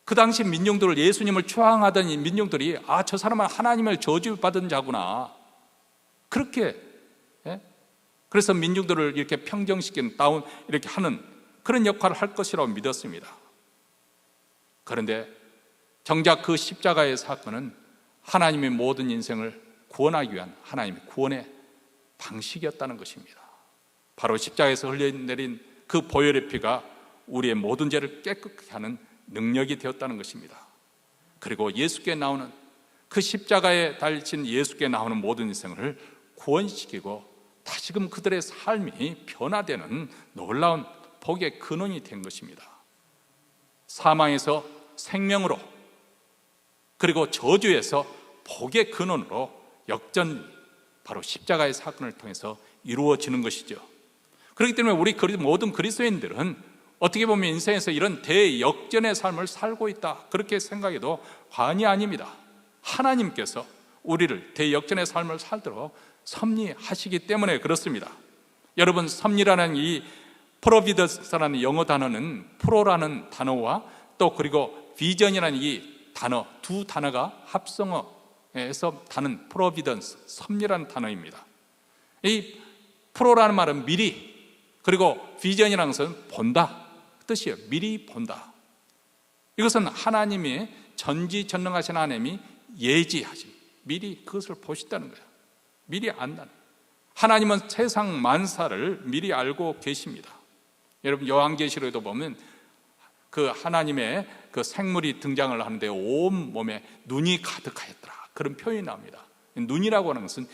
그 당시 민중들을, 예수님을 추앙하던 이 민중들이, 아, 저 사람은 하나님을 저주받은 자구나, 그렇게, 그래서 민중들을 이렇게 평정시키는, 다운 이렇게 하는 그런 역할을 할 것이라고 믿었습니다. 그런데 정작 그 십자가의 사건은 하나님의 모든 인생을 구원하기 위한 하나님의 구원의 방식이었다는 것입니다. 바로 십자가에서 흘려내린 그 보혈의 피가 우리의 모든 죄를 깨끗하게 하는 능력이 되었다는 것입니다. 그리고 예수께 나오는, 그 십자가에 달린 예수께 나오는 모든 인생을 구원시키고 다시금 그들의 삶이 변화되는 놀라운 복의 근원이 된 것입니다. 사망에서 생명으로, 그리고 저주에서 복의 근원으로 역전이 바로 십자가의 사건을 통해서 이루어지는 것이죠. 그렇기 때문에 우리 모든 그리스도인들은 어떻게 보면 인생에서 이런 대역전의 삶을 살고 있다, 그렇게 생각해도 과언이 아닙니다. 하나님께서 우리를 대역전의 삶을 살도록 섭리하시기 때문에 그렇습니다. 여러분, 섭리라는 이 프로비던스라는 영어 단어는 프로라는 단어와 또 그리고 비전이라는 이 단어, 두 단어가 합성어에서 다는 프로비던스, 섭리라는 단어입니다. 이 프로라는 말은 미리, 그리고 비전이라는 것은 본다 뜻이에요. 미리 본다. 이것은 하나님이 전지전능하신 하나님이 예지하신, 미리 그것을 보신다는 거예요. 미리 안다는. 하나님은 세상 만사를 미리 알고 계십니다. 여러분, 요한계시록에도 보면 그 하나님의 그 생물이 등장을 하는데 온 몸에 눈이 가득하였더라, 그런 표현이 나옵니다. 눈이라고 하는 것은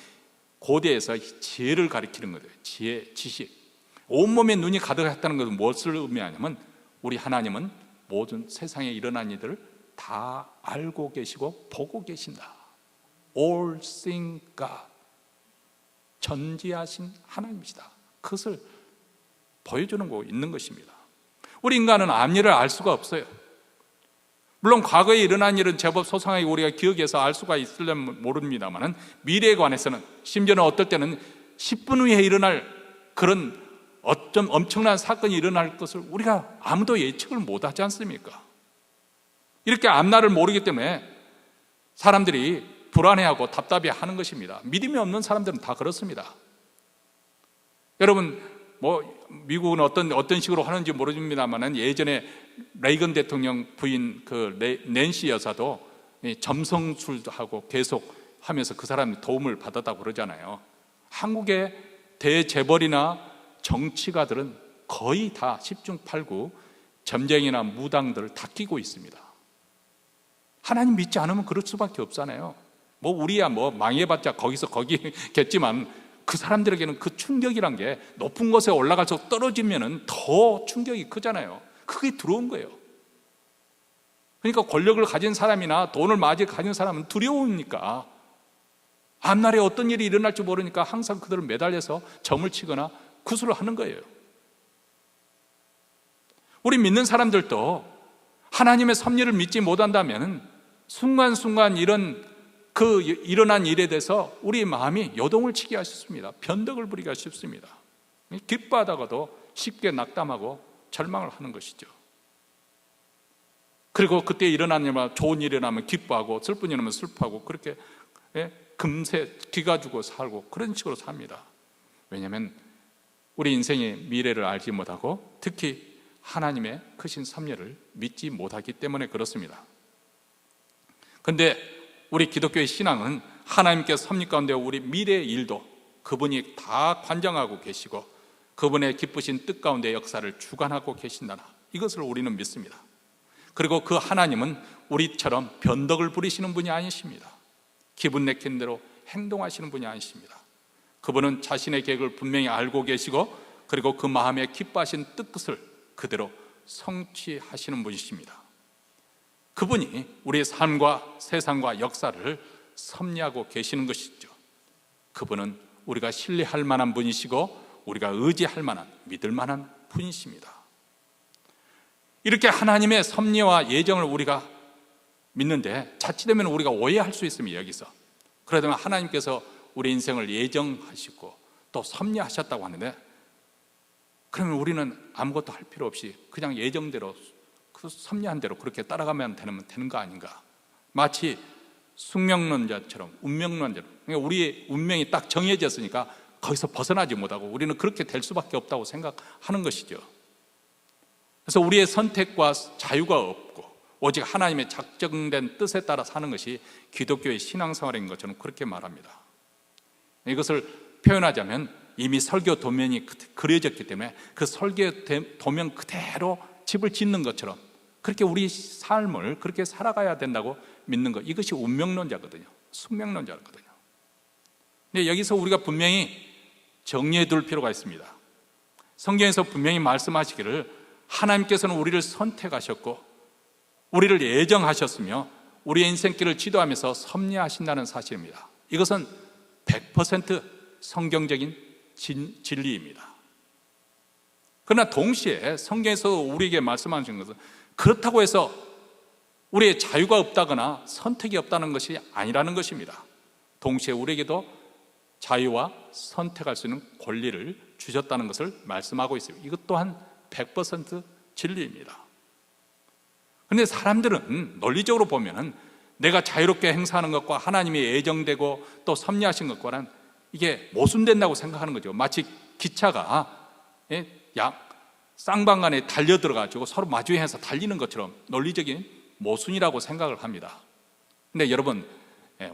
고대에서 지혜를 가리키는 거예요. 지혜, 지식. 온몸에 눈이 가득했다는 것은 무엇을 의미하냐면, 우리 하나님은 모든 세상에 일어난 일들을 다 알고 계시고 보고 계신다. all seeing God, 전지하신 하나님이시다. 그것을 보여주는 거 있는 것입니다. 우리 인간은 앞일을 알 수가 없어요. 물론 과거에 일어난 일은 제법 소상하게 우리가 기억해서 알 수가 있으려면 모릅니다만 미래에 관해서는 심지어는 어떨 때는 10분 후에 일어날 그런 어떤 엄청난 사건이 일어날 것을 우리가 아무도 예측을 못하지 않습니까? 이렇게 앞날을 모르기 때문에 사람들이 불안해하고 답답해하는 것입니다. 믿음이 없는 사람들은 다 그렇습니다. 여러분 미국은 어떤 식으로 하는지 모르겠습니다만 예전에 레이건 대통령 부인 그 낸시 여사도 점성술하고 계속 하면서 그 사람이 도움을 받았다고 그러잖아요. 한국의 대재벌이나 정치가들은 거의 다 10중 8구 점쟁이나 무당들을 다 끼고 있습니다. 하나님 믿지 않으면 그럴 수밖에 없잖아요. 우리야 망해봤자 거기겠지만 그 사람들에게는 그 충격이란 게 높은 곳에 올라가서 떨어지면은 더 충격이 크잖아요. 그게 들어온 거예요. 그러니까 권력을 가진 사람이나 돈을 많이 가진 사람은 두려우니까 앞날에 어떤 일이 일어날지 모르니까 항상 그들을 매달려서 점을 치거나 구술을 하는 거예요. 우리 믿는 사람들도 하나님의 섭리를 믿지 못한다면 순간순간 일어난 일에 대해서 우리 마음이 요동을 치게 하셨습니다. 변덕을 부리게 하셨습니다. 기뻐하다가도 쉽게 낙담하고 절망을 하는 것이죠. 그리고 그때 일어난 일마다 좋은 일이 일어나면 기뻐하고 슬픈 일이 일어나면 슬퍼하고 그렇게 금세 기가지고 살고 그런 식으로 삽니다. 왜냐하면 우리 인생의 미래를 알지 못하고 특히 하나님의 크신 섭리를 믿지 못하기 때문에 그렇습니다. 그런데 우리 기독교의 신앙은 하나님께서 섭리 가운데 우리 미래의 일도 그분이 다 관장하고 계시고 그분의 기쁘신 뜻 가운데 역사를 주관하고 계신다, 이것을 우리는 믿습니다. 그리고 그 하나님은 우리처럼 변덕을 부리시는 분이 아니십니다. 기분 내키는 대로 행동하시는 분이 아니십니다. 그분은 자신의 계획을 분명히 알고 계시고 그리고 그 마음에 기뻐하신 뜻을 그대로 성취하시는 분이십니다. 그분이 우리의 삶과 세상과 역사를 섭리하고 계시는 것이죠. 그분은 우리가 신뢰할 만한 분이시고 우리가 의지할 만한, 믿을 만한 분이십니다. 이렇게 하나님의 섭리와 예정을 우리가 믿는데 자칫되면 우리가 오해할 수 있습니다. 여기서 그러다면 하나님께서 우리 인생을 예정하시고 또 섭리하셨다고 하는데 그러면 우리는 아무것도 할 필요 없이 그냥 예정대로 그 섭리한 대로 그렇게 따라가면 되는 거 아닌가? 마치 숙명론자처럼 운명론자처럼 우리의 운명이 딱 정해졌으니까 거기서 벗어나지 못하고 우리는 그렇게 될 수밖에 없다고 생각하는 것이죠. 그래서 우리의 선택과 자유가 없고 오직 하나님의 작정된 뜻에 따라 사는 것이 기독교의 신앙생활인 것처럼 그렇게 말합니다. 이것을 표현하자면 이미 설교 도면이 그려졌기 때문에 그 설교 도면 그대로 집을 짓는 것처럼 그렇게 우리 삶을 그렇게 살아가야 된다고 믿는 것, 이것이 운명론자거든요. 숙명론자거든요. 근데 여기서 우리가 분명히 정리해 둘 필요가 있습니다. 성경에서 분명히 말씀하시기를 하나님께서는 우리를 선택하셨고 우리를 예정하셨으며 우리의 인생길을 지도하면서 섭리하신다는 사실입니다. 이것은 100% 성경적인 진리입니다. 그러나 동시에 성경에서 우리에게 말씀하시는 것은 그렇다고 해서 우리의 자유가 없다거나 선택이 없다는 것이 아니라는 것입니다. 동시에 우리에게도 자유와 선택할 수 있는 권리를 주셨다는 것을 말씀하고 있어요. 이것 또한 100% 진리입니다. 그런데 사람들은 논리적으로 보면은 내가 자유롭게 행사하는 것과 하나님이 예정되고 또 섭리하신 것과는 이게 모순된다고 생각하는 거죠. 마치 기차가 쌍방간에 달려 들어가지고 서로 마주해서 달리는 것처럼 논리적인 모순이라고 생각을 합니다. 근데 여러분,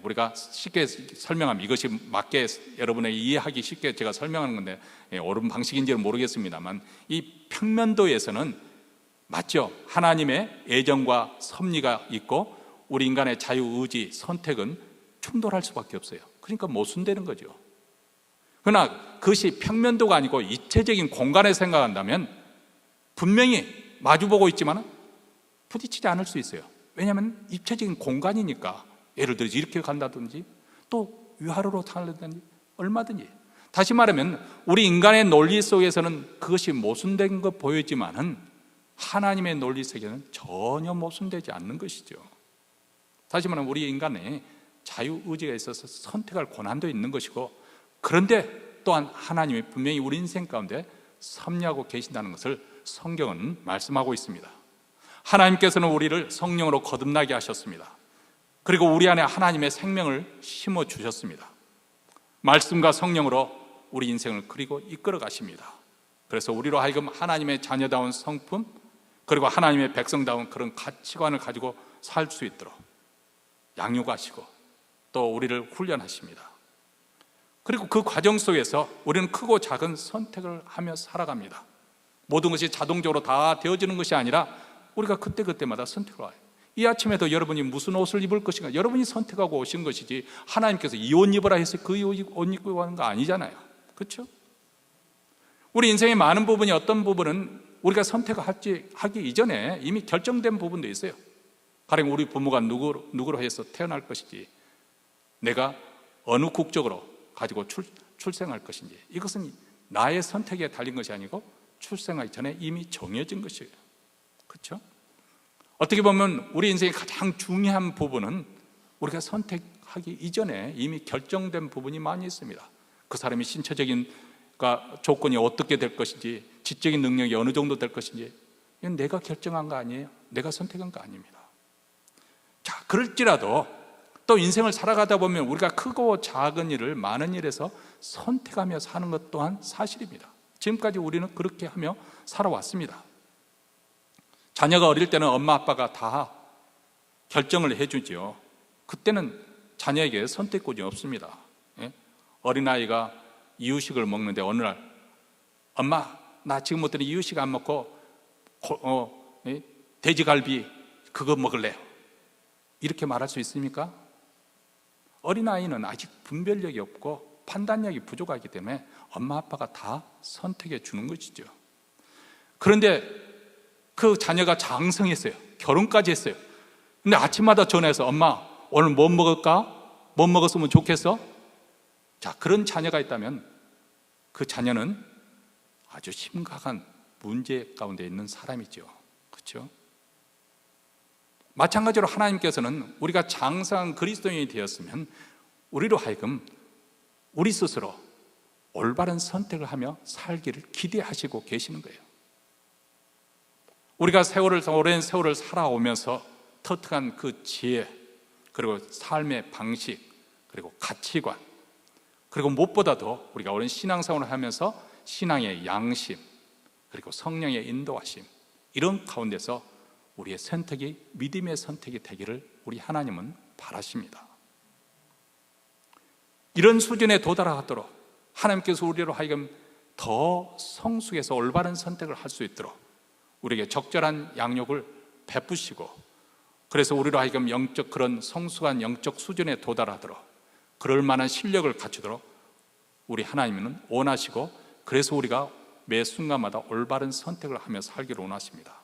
우리가 쉽게 설명하면 이것이 맞게 여러분의 이해하기 쉽게 제가 설명하는 건데 옳은 방식인지는 모르겠습니다만 이 평면도에서는 맞죠. 하나님의 예정과 섭리가 있고 우리 인간의 자유, 의지, 선택은 충돌할 수밖에 없어요. 그러니까 모순되는 거죠. 그러나 그것이 평면도가 아니고 입체적인 공간에 생각한다면 분명히 마주보고 있지만 부딪히지 않을 수 있어요. 왜냐하면 입체적인 공간이니까. 예를 들어서 이렇게 간다든지 또 위화로로 타려든지 얼마든지. 다시 말하면 우리 인간의 논리 속에서는 그것이 모순된 것 보이지만은 하나님의 논리 세계는 전혀 모순되지 않는 것이죠. 다시 말하면 우리 인간의 자유의지가 있어서 선택할 권한도 있는 것이고, 그런데 또한 하나님이 분명히 우리 인생 가운데 섭리하고 계신다는 것을 성경은 말씀하고 있습니다. 하나님께서는 우리를 성령으로 거듭나게 하셨습니다. 그리고 우리 안에 하나님의 생명을 심어 주셨습니다. 말씀과 성령으로 우리 인생을 그리고 이끌어 가십니다. 그래서 우리로 하여금 하나님의 자녀다운 성품, 그리고 하나님의 백성다운 그런 가치관을 가지고 살 수 있도록 양육하시고 또 우리를 훈련하십니다. 그리고 그 과정 속에서 우리는 크고 작은 선택을 하며 살아갑니다. 모든 것이 자동적으로 다 되어지는 것이 아니라 우리가 그때그때마다 선택을 해요. 이 아침에도 여러분이 무슨 옷을 입을 것인가 여러분이 선택하고 오신 것이지, 하나님께서 이 옷 입어라 해서 그 옷 입고 하는 거 아니잖아요. 그렇죠? 우리 인생의 많은 부분이 어떤 부분은 우리가 선택하기 이전에 이미 결정된 부분도 있어요. 가령 우리 부모가 누구로 해서 태어날 것인지, 내가 어느 국적으로 가지고 출생할 것인지, 이것은 나의 선택에 달린 것이 아니고 출생하기 전에 이미 정해진 것이에요. 그렇죠? 어떻게 보면 우리 인생의 가장 중요한 부분은 우리가 선택하기 이전에 이미 결정된 부분이 많이 있습니다. 그 사람이 신체적인 조건이 어떻게 될 것인지, 지적인 능력이 어느 정도 될 것인지, 이건 내가 결정한 거 아니에요. 내가 선택한 거 아닙니다. 자, 그럴지라도 또 인생을 살아가다 보면 우리가 크고 작은 일을 많은 일에서 선택하며 사는 것 또한 사실입니다. 지금까지 우리는 그렇게 하며 살아왔습니다. 자녀가 어릴 때는 엄마 아빠가 다 결정을 해주지요. 그때는 자녀에게 선택권이 없습니다. 어린아이가 이유식을 먹는데 어느 날 엄마, 나 지금부터는 이유식 안 먹고 돼지갈비 그거 먹을래요. 이렇게 말할 수 있습니까? 어린아이는 아직 분별력이 없고 판단력이 부족하기 때문에 엄마 아빠가 다 선택해 주는 것이죠. 그런데 그 자녀가 장성했어요. 결혼까지 했어요. 근데 아침마다 전화해서 엄마 오늘 뭐 먹을까? 뭐 먹었으면 좋겠어? 자, 그런 자녀가 있다면 그 자녀는 아주 심각한 문제 가운데 있는 사람이죠. 그렇죠? 마찬가지로 하나님께서는 우리가 장성한 그리스도인이 되었으면 우리로 하여금 우리 스스로 올바른 선택을 하며 살기를 기대하시고 계시는 거예요. 우리가 오랜 세월을 살아오면서 터득한 그 지혜, 그리고 삶의 방식, 그리고 가치관, 그리고 무엇보다도 우리가 오랜 신앙생활을 하면서 신앙의 양심, 그리고 성령의 인도하심, 이런 가운데서 우리의 선택이 믿음의 선택이 되기를 우리 하나님은 바라십니다. 이런 수준에 도달하도록 하나님께서 우리로 하여금 더 성숙해서 올바른 선택을 할 수 있도록 우리에게 적절한 양육을 베푸시고, 그래서 우리로 하여금 그런 성숙한 영적 수준에 도달하도록 그럴 만한 실력을 갖추도록 우리 하나님은 원하시고, 그래서 우리가 매 순간마다 올바른 선택을 하며 살기를 원하십니다.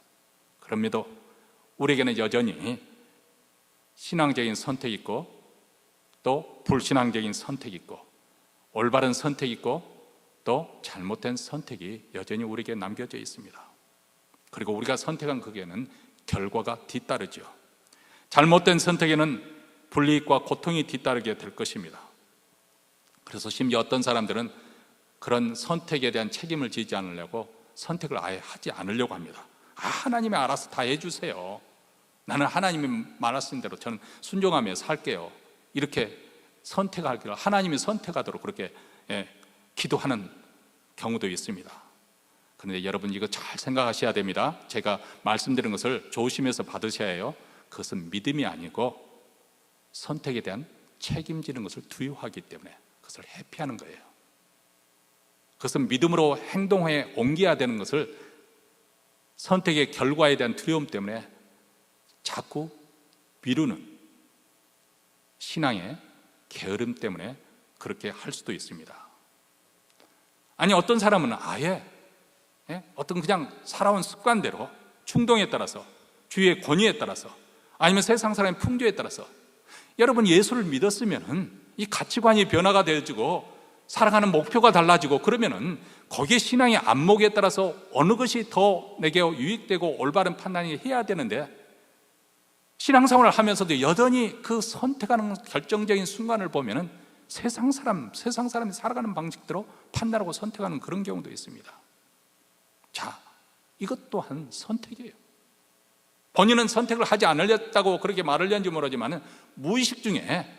그럼에도 우리에게는 여전히 신앙적인 선택이 있고 또 불신앙적인 선택이 있고 올바른 선택이 있고 또 잘못된 선택이 여전히 우리에게 남겨져 있습니다. 그리고 우리가 선택한 거기에는 결과가 뒤따르죠. 잘못된 선택에는 불이익과 고통이 뒤따르게 될 것입니다. 그래서 심지어 어떤 사람들은 그런 선택에 대한 책임을 지지 않으려고 선택을 아예 하지 않으려고 합니다. 하나님이 알아서 다 해주세요. 나는 하나님이 말하신 대로 저는 순종하며 살게요. 이렇게 선택하기를 하나님이 선택하도록 그렇게 기도하는 경우도 있습니다. 그런데 여러분 이거 잘 생각하셔야 됩니다. 제가 말씀드린 것을 조심해서 받으셔야 해요. 그것은 믿음이 아니고 선택에 대한 책임지는 것을 두려워하기 때문에 그것을 회피하는 거예요. 그것은 믿음으로 행동에 옮겨야 되는 것을 선택의 결과에 대한 두려움 때문에 자꾸 미루는 신앙의 게으름 때문에 그렇게 할 수도 있습니다. 아니 어떤 사람은 아예 어떤 그냥 살아온 습관대로 충동에 따라서 주위의 권위에 따라서 아니면 세상 사람의 풍조에 따라서 여러분 예수를 믿었으면 이 가치관이 변화가 되어지고 살아가는 목표가 달라지고 그러면은 거기에 신앙의 안목에 따라서 어느 것이 더 내게 유익되고 올바른 판단이 해야 되는데 신앙생활을 하면서도 여전히 그 선택하는 결정적인 순간을 보면은 세상 사람이 살아가는 방식대로 판단하고 선택하는 그런 경우도 있습니다. 자, 이것 또한 선택이에요. 본인은 선택을 하지 않으렸다고 그렇게 말을 했는지 모르지만 무의식 중에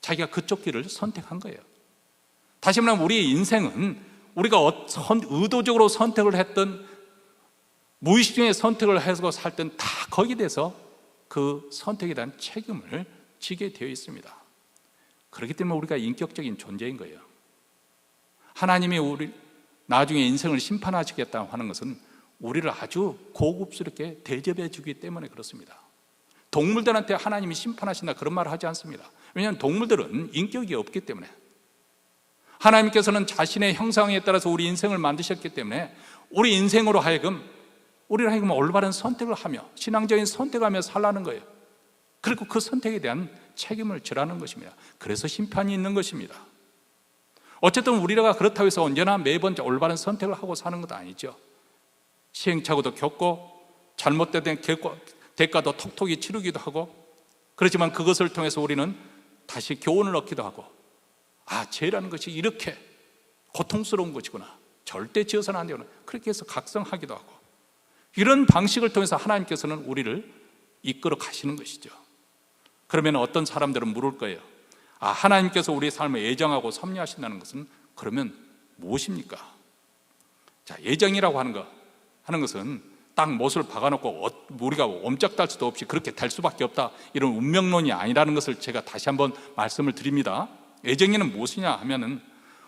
자기가 그쪽 길을 선택한 거예요. 다시 말하면 우리의 인생은 우리가 의도적으로 선택을 했던 무의식 중에 선택을 해서 살 땐 다 거기에 대해서 그 선택에 대한 책임을 지게 되어 있습니다. 그렇기 때문에 우리가 인격적인 존재인 거예요. 하나님이 우리 나중에 인생을 심판하시겠다고 하는 것은 우리를 아주 고급스럽게 대접해 주기 때문에 그렇습니다. 동물들한테 하나님이 심판하신다 그런 말을 하지 않습니다. 왜냐하면 동물들은 인격이 없기 때문에 하나님께서는 자신의 형상에 따라서 우리 인생을 만드셨기 때문에 우리 인생으로 하여금 우리를 하여금 올바른 선택을 하며 신앙적인 선택을 하며 살라는 거예요. 그리고 그 선택에 대한 책임을 지라는 것입니다. 그래서 심판이 있는 것입니다. 어쨌든 우리가 그렇다고 해서 언제나 매번 올바른 선택을 하고 사는 것도 아니죠. 시행착오도 겪고 잘못된 대가도 톡톡히 치르기도 하고 그렇지만 그것을 통해서 우리는 다시 교훈을 얻기도 하고 죄라는 것이 이렇게 고통스러운 것이구나, 절대 지어서는 안 되구나, 그렇게 해서 각성하기도 하고 이런 방식을 통해서 하나님께서는 우리를 이끌어 가시는 것이죠. 그러면 어떤 사람들은 물을 거예요. 하나님께서 우리의 삶을 애정하고 섭리하신다는 것은 그러면 무엇입니까? 자, 애정이라고 하는 것은 딱 못을 박아놓고 우리가 옴짝달 수도 없이 그렇게 될 수밖에 없다, 이런 운명론이 아니라는 것을 제가 다시 한번 말씀을 드립니다. 애정이는 무엇이냐 하면은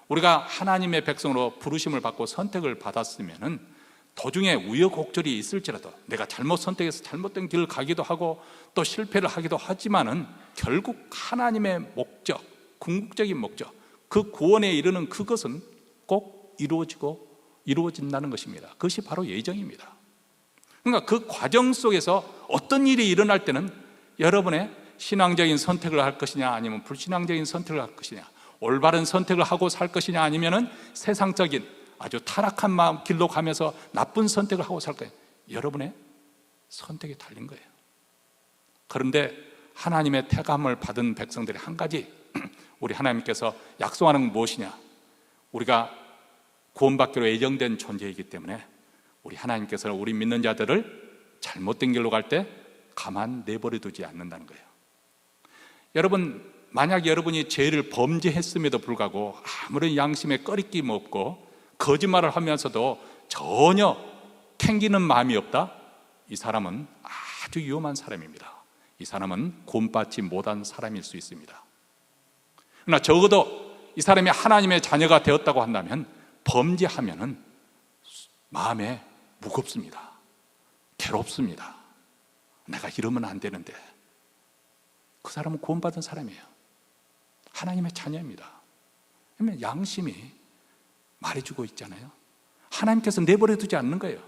우리가 하나님의 백성으로 부르심을 받고 선택을 받았으면은 도중에 우여곡절이 있을지라도 내가 잘못 선택해서 잘못된 길을 가기도 하고 또 실패를 하기도 하지만은 결국 하나님의 목적, 궁극적인 목적, 그 구원에 이르는 그것은 꼭 이루어진다는 것입니다. 그것이 바로 예정입니다. 그러니까 그 과정 속에서 어떤 일이 일어날 때는 여러분의 신앙적인 선택을 할 것이냐 아니면 불신앙적인 선택을 할 것이냐, 올바른 선택을 하고 살 것이냐 아니면은 세상적인 아주 타락한 마음 길로 가면서 나쁜 선택을 하고 살 거예요. 여러분의 선택에 달린 거예요. 그런데 하나님의 택함을 받은 백성들이 한 가지 우리 하나님께서 약속하는 건 무엇이냐, 우리가 구원받기로 예정된 존재이기 때문에 우리 하나님께서는 우리 믿는 자들을 잘못된 길로 갈 때 가만 내버려 두지 않는다는 거예요. 여러분, 만약 여러분이 죄를 범죄했음에도 불구하고 아무런 양심에 꺼리낌 없고 거짓말을 하면서도 전혀 캥기는 마음이 없다, 이 사람은 아주 위험한 사람입니다. 이 사람은 구원받지 못한 사람일 수 있습니다. 그러나 적어도 이 사람이 하나님의 자녀가 되었다고 한다면 범죄하면은 마음에 무겁습니다. 괴롭습니다. 내가 이러면 안 되는데. 그 사람은 구원받은 사람이에요. 하나님의 자녀입니다. 그러면 양심이 말해주고 있잖아요. 하나님께서 내버려 두지 않는 거예요.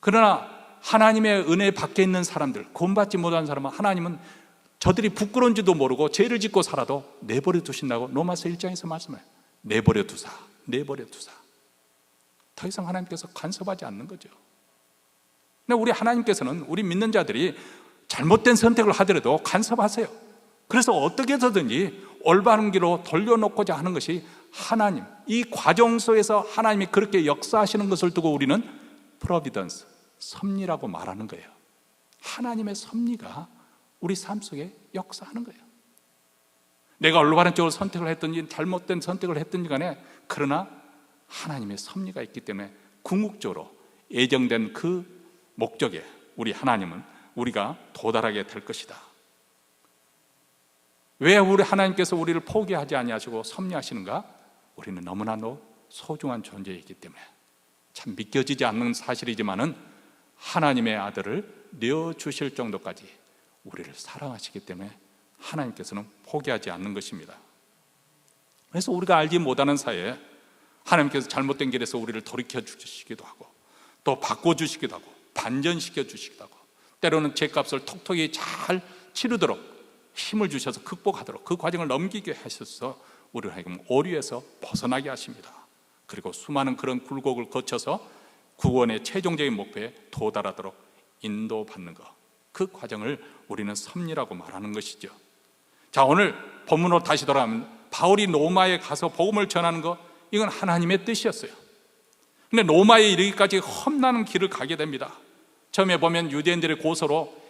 그러나 하나님의 은혜 밖에 있는 사람들, 구원받지 못한 사람은 하나님은 저들이 부끄러운지도 모르고 죄를 짓고 살아도 내버려 두신다고 로마서 1장에서 말씀해요. 내버려 두사. 더 이상 하나님께서 간섭하지 않는 거죠. 근데 우리 하나님께서는 우리 믿는 자들이 잘못된 선택을 하더라도 간섭하세요. 그래서 어떻게 해서든지 올바른 길로 돌려놓고자 하는 것이 하나님, 이 과정 속에서 하나님이 그렇게 역사하시는 것을 두고 우리는 프로비던스, 섭리라고 말하는 거예요. 하나님의 섭리가 우리 삶 속에 역사하는 거예요. 내가 올바른 쪽으로 선택을 했든지 잘못된 선택을 했든지 간에 그러나 하나님의 섭리가 있기 때문에 궁극적으로 예정된 그 목적에 우리 하나님은 우리가 도달하게 될 것이다. 왜 우리 하나님께서 우리를 포기하지 아니하시고 섭리하시는가? 우리는 너무나도 소중한 존재이기 때문에 참 믿겨지지 않는 사실이지만은 하나님의 아들을 내어주실 정도까지 우리를 사랑하시기 때문에 하나님께서는 포기하지 않는 것입니다. 그래서 우리가 알지 못하는 사이에 하나님께서 잘못된 길에서 우리를 돌이켜 주시기도 하고 또 바꿔주시기도 하고 반전시켜 주시기도 하고 때로는 죄값을 톡톡히 잘 치르도록 힘을 주셔서 극복하도록 그 과정을 넘기게 하셔서 우리를 하여금 오류에서 벗어나게 하십니다. 그리고 수많은 그런 굴곡을 거쳐서 구원의 최종적인 목표에 도달하도록 인도받는 것, 그 과정을 우리는 섭리라고 말하는 것이죠. 자, 오늘 본문으로 다시 돌아가면 바울이 로마에 가서 복음을 전하는 것, 이건 하나님의 뜻이었어요. 근데 로마에 이르기까지 험난한 길을 가게 됩니다. 처음에 보면 유대인들의 고소로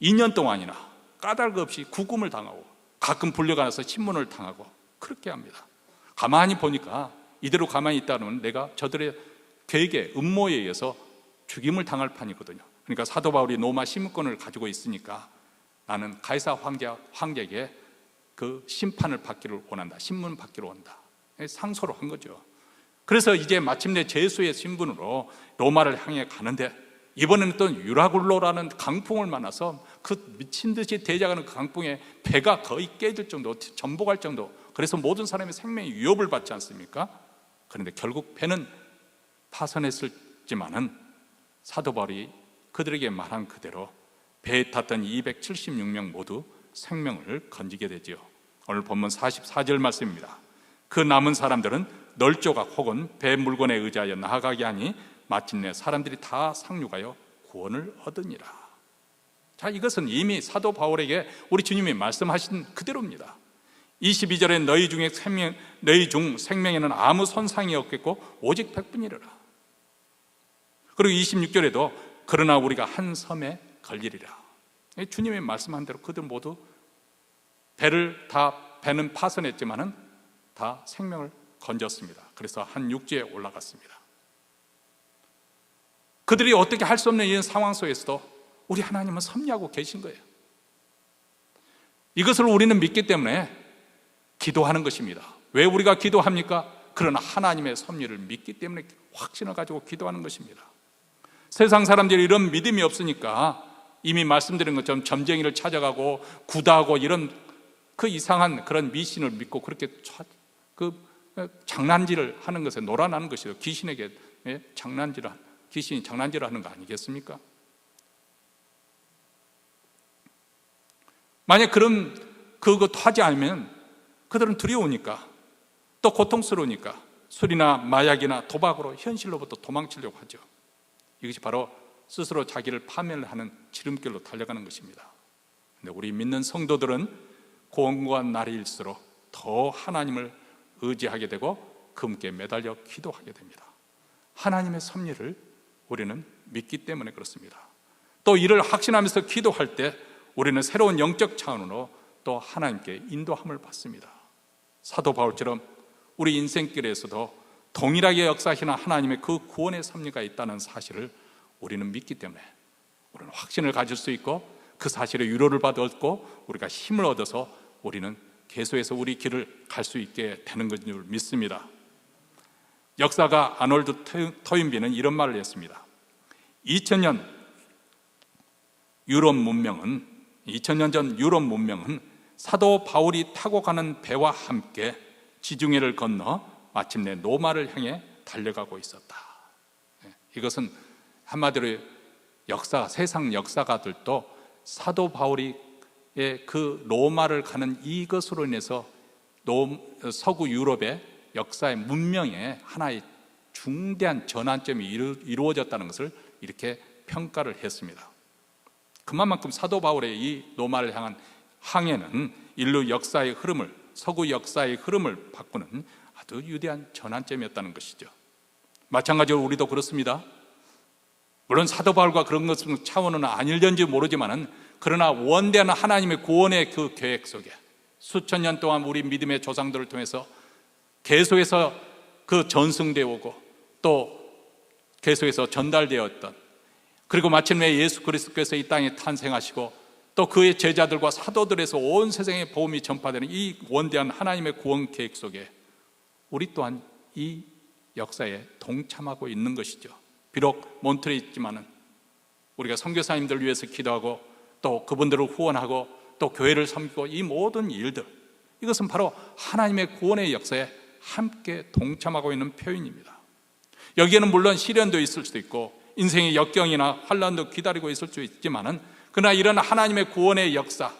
2년 동안이나 까닭 없이 구금을 당하고 가끔 불려가서 신문을 당하고 그렇게 합니다. 가만히 보니까 이대로 가만히 있다면 내가 저들의 계획에 음모에 의해서 죽임을 당할 판이거든요. 그러니까 사도 바울이 로마 시민권을 가지고 있으니까 나는 가이사 황제에게 그 심판을 받기를 원한다, 신문 받기를 원한다, 상소를 한 거죠. 그래서 이제 마침내 제수의 신분으로 로마를 향해 가는데 이번에는 또 유라굴로라는 강풍을 만나서 그 미친 듯이 대작하는 그 강풍에 배가 거의 깨질 정도, 전복할 정도, 그래서 모든 사람의 생명이 위협을 받지 않습니까? 그런데 결국 배는 파손했을지만은 사도 바울이 그들에게 말한 그대로 배에 탔던 276명 모두 생명을 건지게 되지요. 오늘 본문 44절 말씀입니다. 그 남은 사람들은 널조각 혹은 배 물건에 의지하여 나아가게 하니 마침내 사람들이 다 상륙하여 구원을 얻으니라. 자, 이것은 이미 사도 바울에게 우리 주님이 말씀하신 그대로입니다. 22절에 너희 중 생명에는 아무 손상이 없겠고 오직 백분이라. 그리고 26절에도 그러나 우리가 한 섬에 걸리리라. 주님이 말씀한 대로 그들 모두 배는 파손했지만은 다 생명을 건졌습니다. 그래서 한 육지에 올라갔습니다. 그들이 어떻게 할 수 없는 이런 상황 속에서도 우리 하나님은 섭리하고 계신 거예요. 이것을 우리는 믿기 때문에 기도하는 것입니다. 왜 우리가 기도합니까? 그러나 하나님의 섭리를 믿기 때문에 확신을 가지고 기도하는 것입니다. 세상 사람들이 이런 믿음이 없으니까 이미 말씀드린 것처럼 점쟁이를 찾아가고 구다하고 이런 그 이상한 그런 미신을 믿고 그렇게 장난질을 하는 것에 놀아나는 것이죠. 귀신에게 귀신이 장난질을 하는 거 아니겠습니까? 만약 그것도 하지 않으면 그들은 두려우니까 또 고통스러우니까 술이나 마약이나 도박으로 현실로부터 도망치려고 하죠. 이것이 바로 스스로 자기를 파멸하는 지름길로 달려가는 것입니다. 그런데 우리 믿는 성도들은 고온고한 날일수록 더 하나님을 의지하게 되고 금께 매달려 기도하게 됩니다. 하나님의 섭리를 우리는 믿기 때문에 그렇습니다. 또 이를 확신하면서 기도할 때 우리는 새로운 영적 차원으로 또 하나님께 인도함을 받습니다. 사도 바울처럼 우리 인생길에서도 동일하게 역사하시는 하나님의 그 구원의 섭리가 있다는 사실을 우리는 믿기 때문에 우리는 확신을 가질 수 있고 그 사실에 위로를 받았고 우리가 힘을 얻어서 우리는 계속해서 우리 길을 갈 수 있게 되는 것인 줄 믿습니다. 역사가 아놀드 토인비는 이런 말을 했습니다. 2000년 전 유럽 문명은 사도 바울이 타고 가는 배와 함께 지중해를 건너 마침내 로마를 향해 달려가고 있었다. 이것은 한마디로 세상 역사가들도 사도 바울이 그 로마를 가는 이것으로 인해서 서구 유럽의 역사의 문명의 하나의 중대한 전환점이 이루어졌다는 것을 이렇게 평가를 했습니다. 그만큼 사도 바울의 이 로마를 향한 항해는 인류 역사의 흐름을, 서구 역사의 흐름을 바꾸는 아주 위대한 전환점이었다는 것이죠. 마찬가지로 우리도 그렇습니다. 물론 사도 바울과 그런 것은 차원은 아닐는지 모르지만은 그러나 원대한 하나님의 구원의 그 계획 속에 수천 년 동안 우리 믿음의 조상들을 통해서 계속해서 그 전승되어 오고 또 계속해서 전달되었던, 그리고 마침내 예수 그리스도께서 이 땅에 탄생하시고 또 그의 제자들과 사도들에서 온 세상에 복음이 전파되는 이 원대한 하나님의 구원 계획 속에 우리 또한 이 역사에 동참하고 있는 것이죠. 비록 몬트레에 있지만은 우리가 선교사님들을 위해서 기도하고 또 그분들을 후원하고 또 교회를 섬기고 이 모든 일들, 이것은 바로 하나님의 구원의 역사에 함께 동참하고 있는 표현입니다. 여기에는 물론 시련도 있을 수도 있고 인생의 역경이나 환난도 기다리고 있을 수 있지만은 그러나 이런 하나님의 구원의 역사,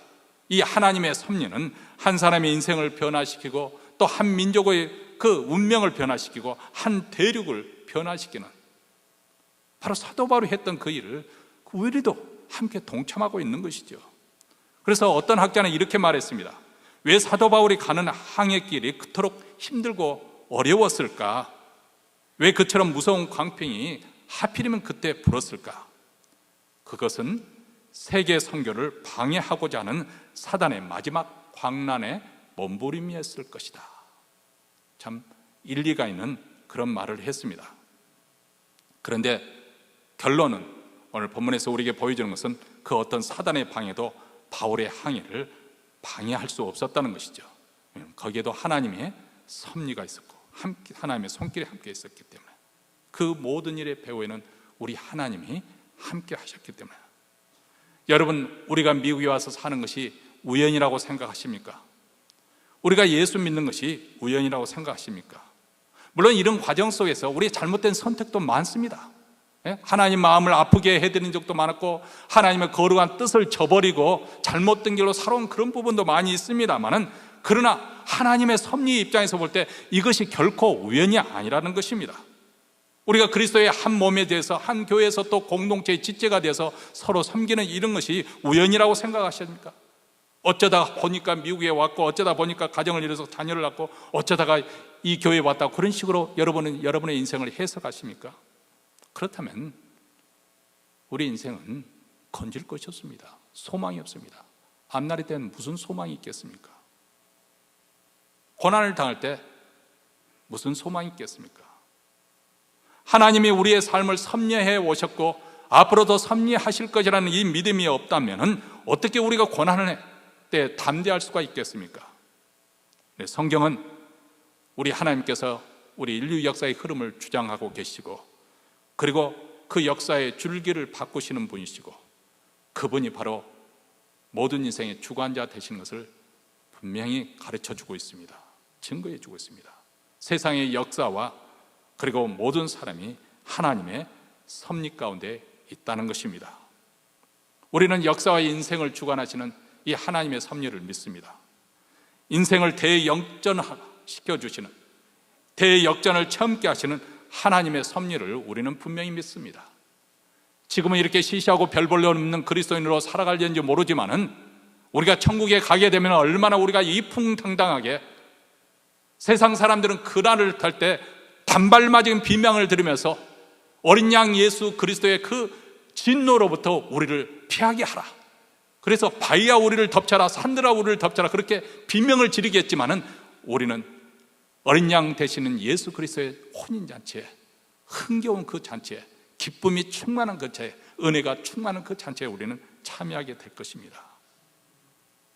이 하나님의 섭리는 한 사람의 인생을 변화시키고 또 한 민족의 그 운명을 변화시키고 한 대륙을 변화시키는, 바로 사도 바울이 했던 그 일을 우리도 함께 동참하고 있는 것이죠. 그래서 어떤 학자는 이렇게 말했습니다. 왜 사도 바울이 가는 항해길이 그토록 힘들고 어려웠을까? 왜 그처럼 무서운 광풍이 하필이면 그때 불었을까? 그것은 세계 선교를 방해하고자 하는 사단의 마지막 광란의 몸부림이었을 것이다. 참 일리가 있는 그런 말을 했습니다. 그런데 결론은 오늘 본문에서 우리에게 보여주는 것은 그 어떤 사단의 방해도 바울의 항해를 방해할 수 없었다는 것이죠. 거기에도 하나님의 섭리가 있었고 하나님의 손길이 함께 있었기 때문에, 그 모든 일의 배후에는 우리 하나님이 함께 하셨기 때문에. 여러분, 우리가 미국에 와서 사는 것이 우연이라고 생각하십니까? 우리가 예수 믿는 것이 우연이라고 생각하십니까? 물론 이런 과정 속에서 우리의 잘못된 선택도 많습니다. 하나님 마음을 아프게 해드린 적도 많았고, 하나님의 거룩한 뜻을 저버리고 잘못된 길로 살아온 그런 부분도 많이 있습니다만은, 그러나 하나님의 섭리 입장에서 볼 때 이것이 결코 우연이 아니라는 것입니다. 우리가 그리스도의 한 몸에 대해서 한 교회에서 또 공동체의 지체가 돼서 서로 섬기는 이런 것이 우연이라고 생각하십니까? 어쩌다 보니까 미국에 왔고, 어쩌다 보니까 가정을 이뤄서 자녀를 낳고, 어쩌다가 이 교회에 왔다고 그런 식으로 여러분은 여러분의 인생을 해석하십니까? 그렇다면 우리 인생은 건질 것이 없습니다. 소망이 없습니다. 앞날에 때는 무슨 소망이 있겠습니까? 고난을 당할 때 무슨 소망이 있겠습니까? 하나님이 우리의 삶을 섭리해 오셨고 앞으로도 섭리하실 것이라는 이 믿음이 없다면 어떻게 우리가 고난을 때 담대할 수가 있겠습니까? 네, 성경은 우리 하나님께서 우리 인류 역사의 흐름을 주장하고 계시고, 그리고 그 역사의 줄기를 바꾸시는 분이시고, 그분이 바로 모든 인생의 주관자 되시는 것을 분명히 가르쳐주고 있습니다. 증거해주고 있습니다. 세상의 역사와 그리고 모든 사람이 하나님의 섭리 가운데 있다는 것입니다. 우리는 역사와 인생을 주관하시는 이 하나님의 섭리를 믿습니다. 인생을 대역전시켜주시는, 대역전을 처음게 하시는 하나님의 섭리를 우리는 분명히 믿습니다. 지금은 이렇게 시시하고 별 볼 일 없는 그리스도인으로 살아갈는지 모르지만은, 우리가 천국에 가게 되면 얼마나 우리가 이풍당당하게, 세상 사람들은 그날을 탈 때 단발맞은 비명을 들으면서 어린 양 예수 그리스도의 그 진노로부터 우리를 피하게 하라, 그래서 바위야 우리를 덮쳐라, 산들아 우리를 덮쳐라, 그렇게 비명을 지르겠지만은, 우리는 어린 양 되시는 예수 그리스도의 혼인잔치에, 흥겨운 그 잔치에, 기쁨이 충만한 그 잔치에, 은혜가 충만한 그 잔치에 우리는 참여하게 될 것입니다.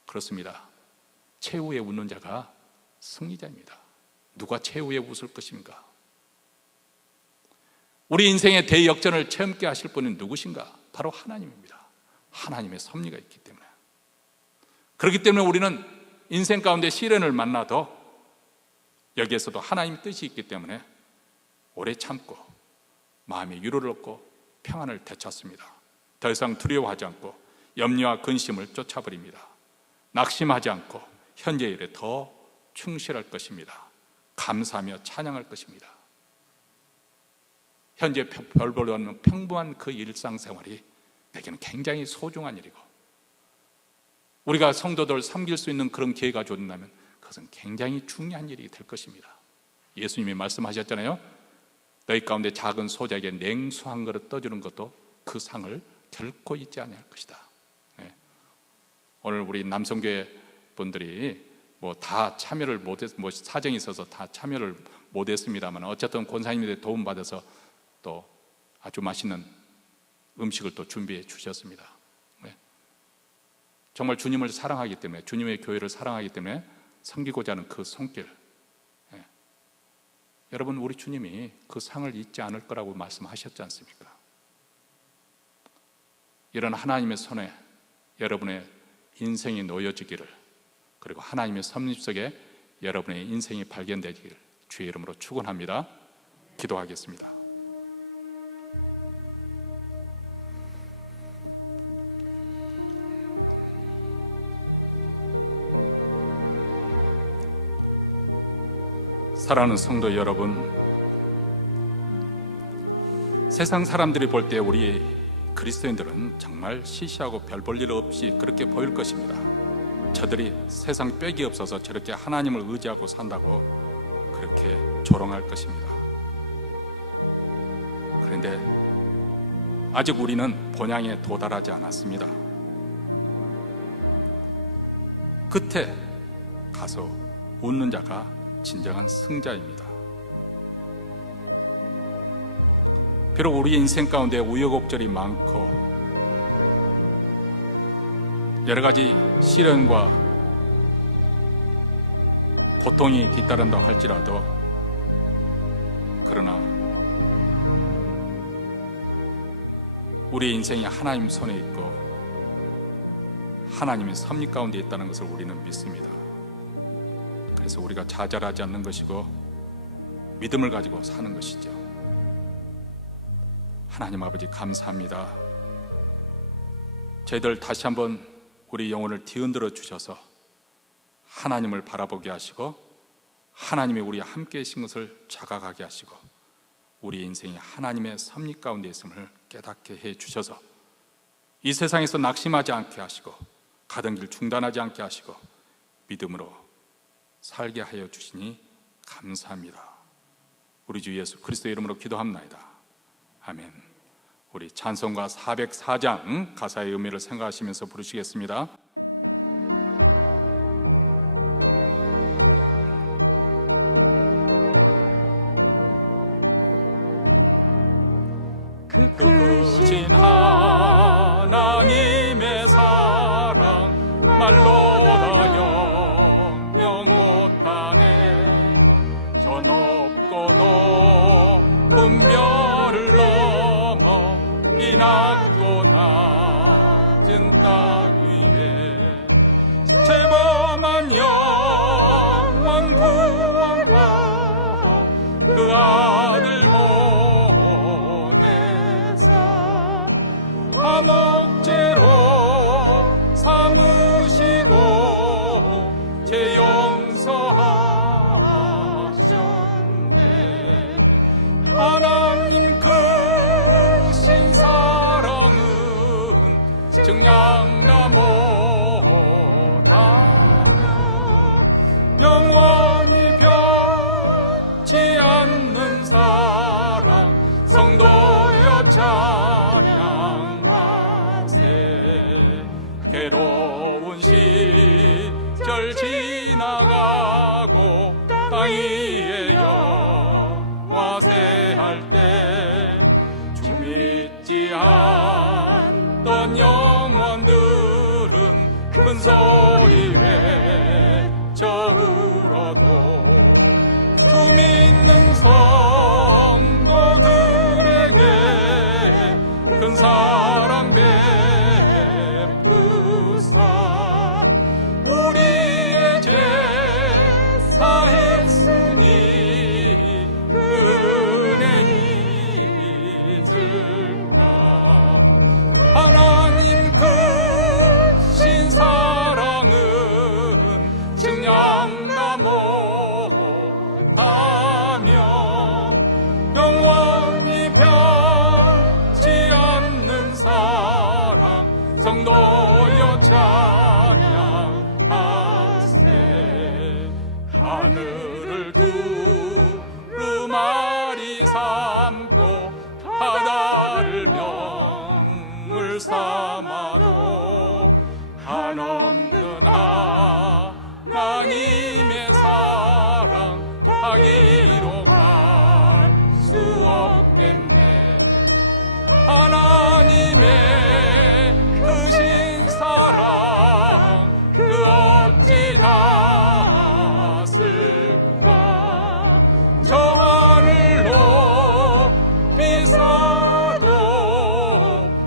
그렇습니다. 최후에 웃는 자가 승리자입니다. 누가 최후에 웃을 것입니까? 우리 인생의 대역전을 체험케 하실 분은 누구신가? 바로 하나님입니다. 하나님의 섭리가 있기 때문에. 그렇기 때문에 우리는 인생 가운데 시련을 만나도 여기에서도 하나님의 뜻이 있기 때문에 오래 참고 마음의 위로를 얻고 평안을 되찾습니다. 더 이상 두려워하지 않고 염려와 근심을 쫓아버립니다. 낙심하지 않고 현재 일에 더 충실할 것입니다. 감사하며 찬양할 것입니다. 현재 별 볼 일 없는 평범한 그 일상생활이 내게는 굉장히 소중한 일이고, 우리가 성도들 섬길 수 있는 그런 기회가 준다면 그것은 굉장히 중요한 일이 될 것입니다. 예수님이 말씀하셨잖아요. 너희 가운데 작은 소자에게 냉수 한 그릇 떠주는 것도 그 상을 결코 잊지 아니할 것이다. 네. 오늘 우리 남성교회 분들이 다 참여를 못했, 사정이 있어서 다 참여를 못했습니다만, 어쨌든 권사님들의 도움 받아서 또 아주 맛있는 음식을 또 준비해 주셨습니다. 네. 정말 주님을 사랑하기 때문에, 주님의 교회를 사랑하기 때문에 섬기고자 하는 그 손길, 네. 여러분, 우리 주님이 그 상을 잊지 않을 거라고 말씀하셨지 않습니까? 이런 하나님의 손에 여러분의 인생이 놓여지기를, 그리고 하나님의 섭리 속에 여러분의 인생이 발견되기를 주의 이름으로 축원합니다. 기도하겠습니다. 사랑하는 성도 여러분, 세상 사람들이 볼 때 우리 그리스도인들은 정말 시시하고 별 볼 일 없이 그렇게 보일 것입니다. 저들이 세상 빽이 없어서 저렇게 하나님을 의지하고 산다고 그렇게 조롱할 것입니다. 그런데 아직 우리는 본향에 도달하지 않았습니다. 끝에 가서 웃는 자가 진정한 승자입니다. 비록 우리 인생 가운데 우여곡절이 많고 여러 가지 시련과 고통이 뒤따른다고 할지라도, 그러나 우리 인생이 하나님 손에 있고 하나님의 섭리 가운데 있다는 것을 우리는 믿습니다. 그래서 우리가 좌절하지 않는 것이고 믿음을 가지고 사는 것이죠. 하나님 아버지 감사합니다. 저희들 다시 한번 우리 영혼을 뒤흔들어 주셔서 하나님을 바라보게 하시고 하나님이 우리와 함께 계신 것을 자각하게 하시고 우리 인생이 하나님의 섭리 가운데 있음을 깨닫게 해 주셔서 이 세상에서 낙심하지 않게 하시고 가던 길 중단하지 않게 하시고 믿음으로 살게 하여 주시니 감사합니다. 우리 주 예수 그리스도의 이름으로 기도합나이다. 아멘. 우리 찬송가 404장 가사의 의미를 생각하시면서 부르시겠습니다. 그 크신 하나님의 사랑 말로 다 영영 못하네. 저 높고 높은 별을 넘어 이 낮고 낮은 땅 위에 죄범한 영원 구원하고 그 아들 목재로 삼으시고 제 용서하셨네. 하나님 크신 사랑은 증량나 못하며 영원히 변치 않는 사랑 성도여 찬양. 괴로운 시절 지나가고 땅 위에 영화세할 때 주 믿지 않던 영혼들은 큰 소리 외쳐 울어도 주 믿는 성도들에게 큰 사랑 우리의 죄 사했으니 그 은혜 잊을까. 하나님 크신 사랑은 증량나 못하며 영원히 변치 않는 사랑 성도여 찬양하세. 하늘을 두루마리 삼고 바다를 명물 삼아도 한없는 하나님의 사랑 하기로 갈 수 없겠네. 하나님의 크신 사랑 그 어찌 닿았을까. 저 하늘로 비싸도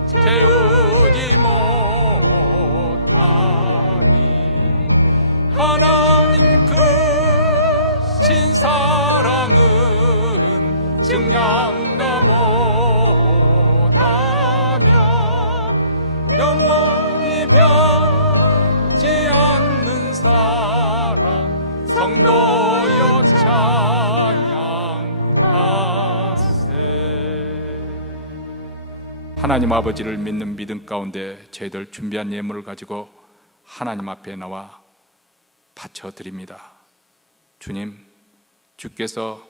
채우지 못하니 하나님 하나님 아버지를 믿는 믿음 가운데 저희들 준비한 예물을 가지고 하나님 앞에 나와 바쳐드립니다. 주님, 주께서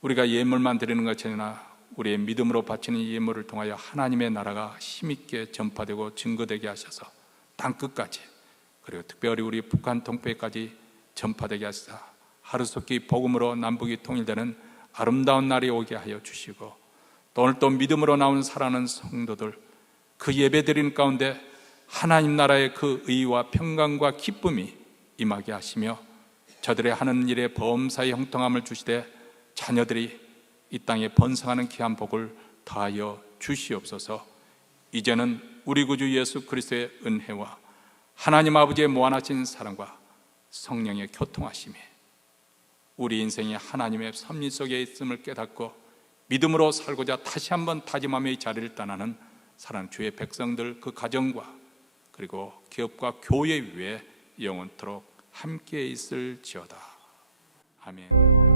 우리가 예물만 드리는 것이 아니라 우리의 믿음으로 바치는 예물을 통하여 하나님의 나라가 힘있게 전파되고 증거되게 하셔서 땅끝까지, 그리고 특별히 우리 북한 동포에까지 전파되게 하시사 하루속히 복음으로 남북이 통일되는 아름다운 날이 오게 하여 주시고, 또 오늘 또 믿음으로 나온 살아가는 성도들 그 예배 드리는 가운데 하나님 나라의 그 의와 평강과 기쁨이 임하게 하시며, 저들의 하는 일에 범사의 형통함을 주시되 자녀들이 이 땅에 번성하는 귀한 복을 더하여 주시옵소서. 이제는 우리 구주 예수 그리스도의 은혜와 하나님 아버지의 무한하신 사랑과 성령의 교통하심이 우리 인생이 하나님의 섭리 속에 있음을 깨닫고 믿음으로 살고자 다시 한번 다짐하며 이 자리를 떠나는 사랑하는 주의 백성들, 그 가정과 그리고 기업과 교회 위에 영원토록 함께 있을지어다. 아멘.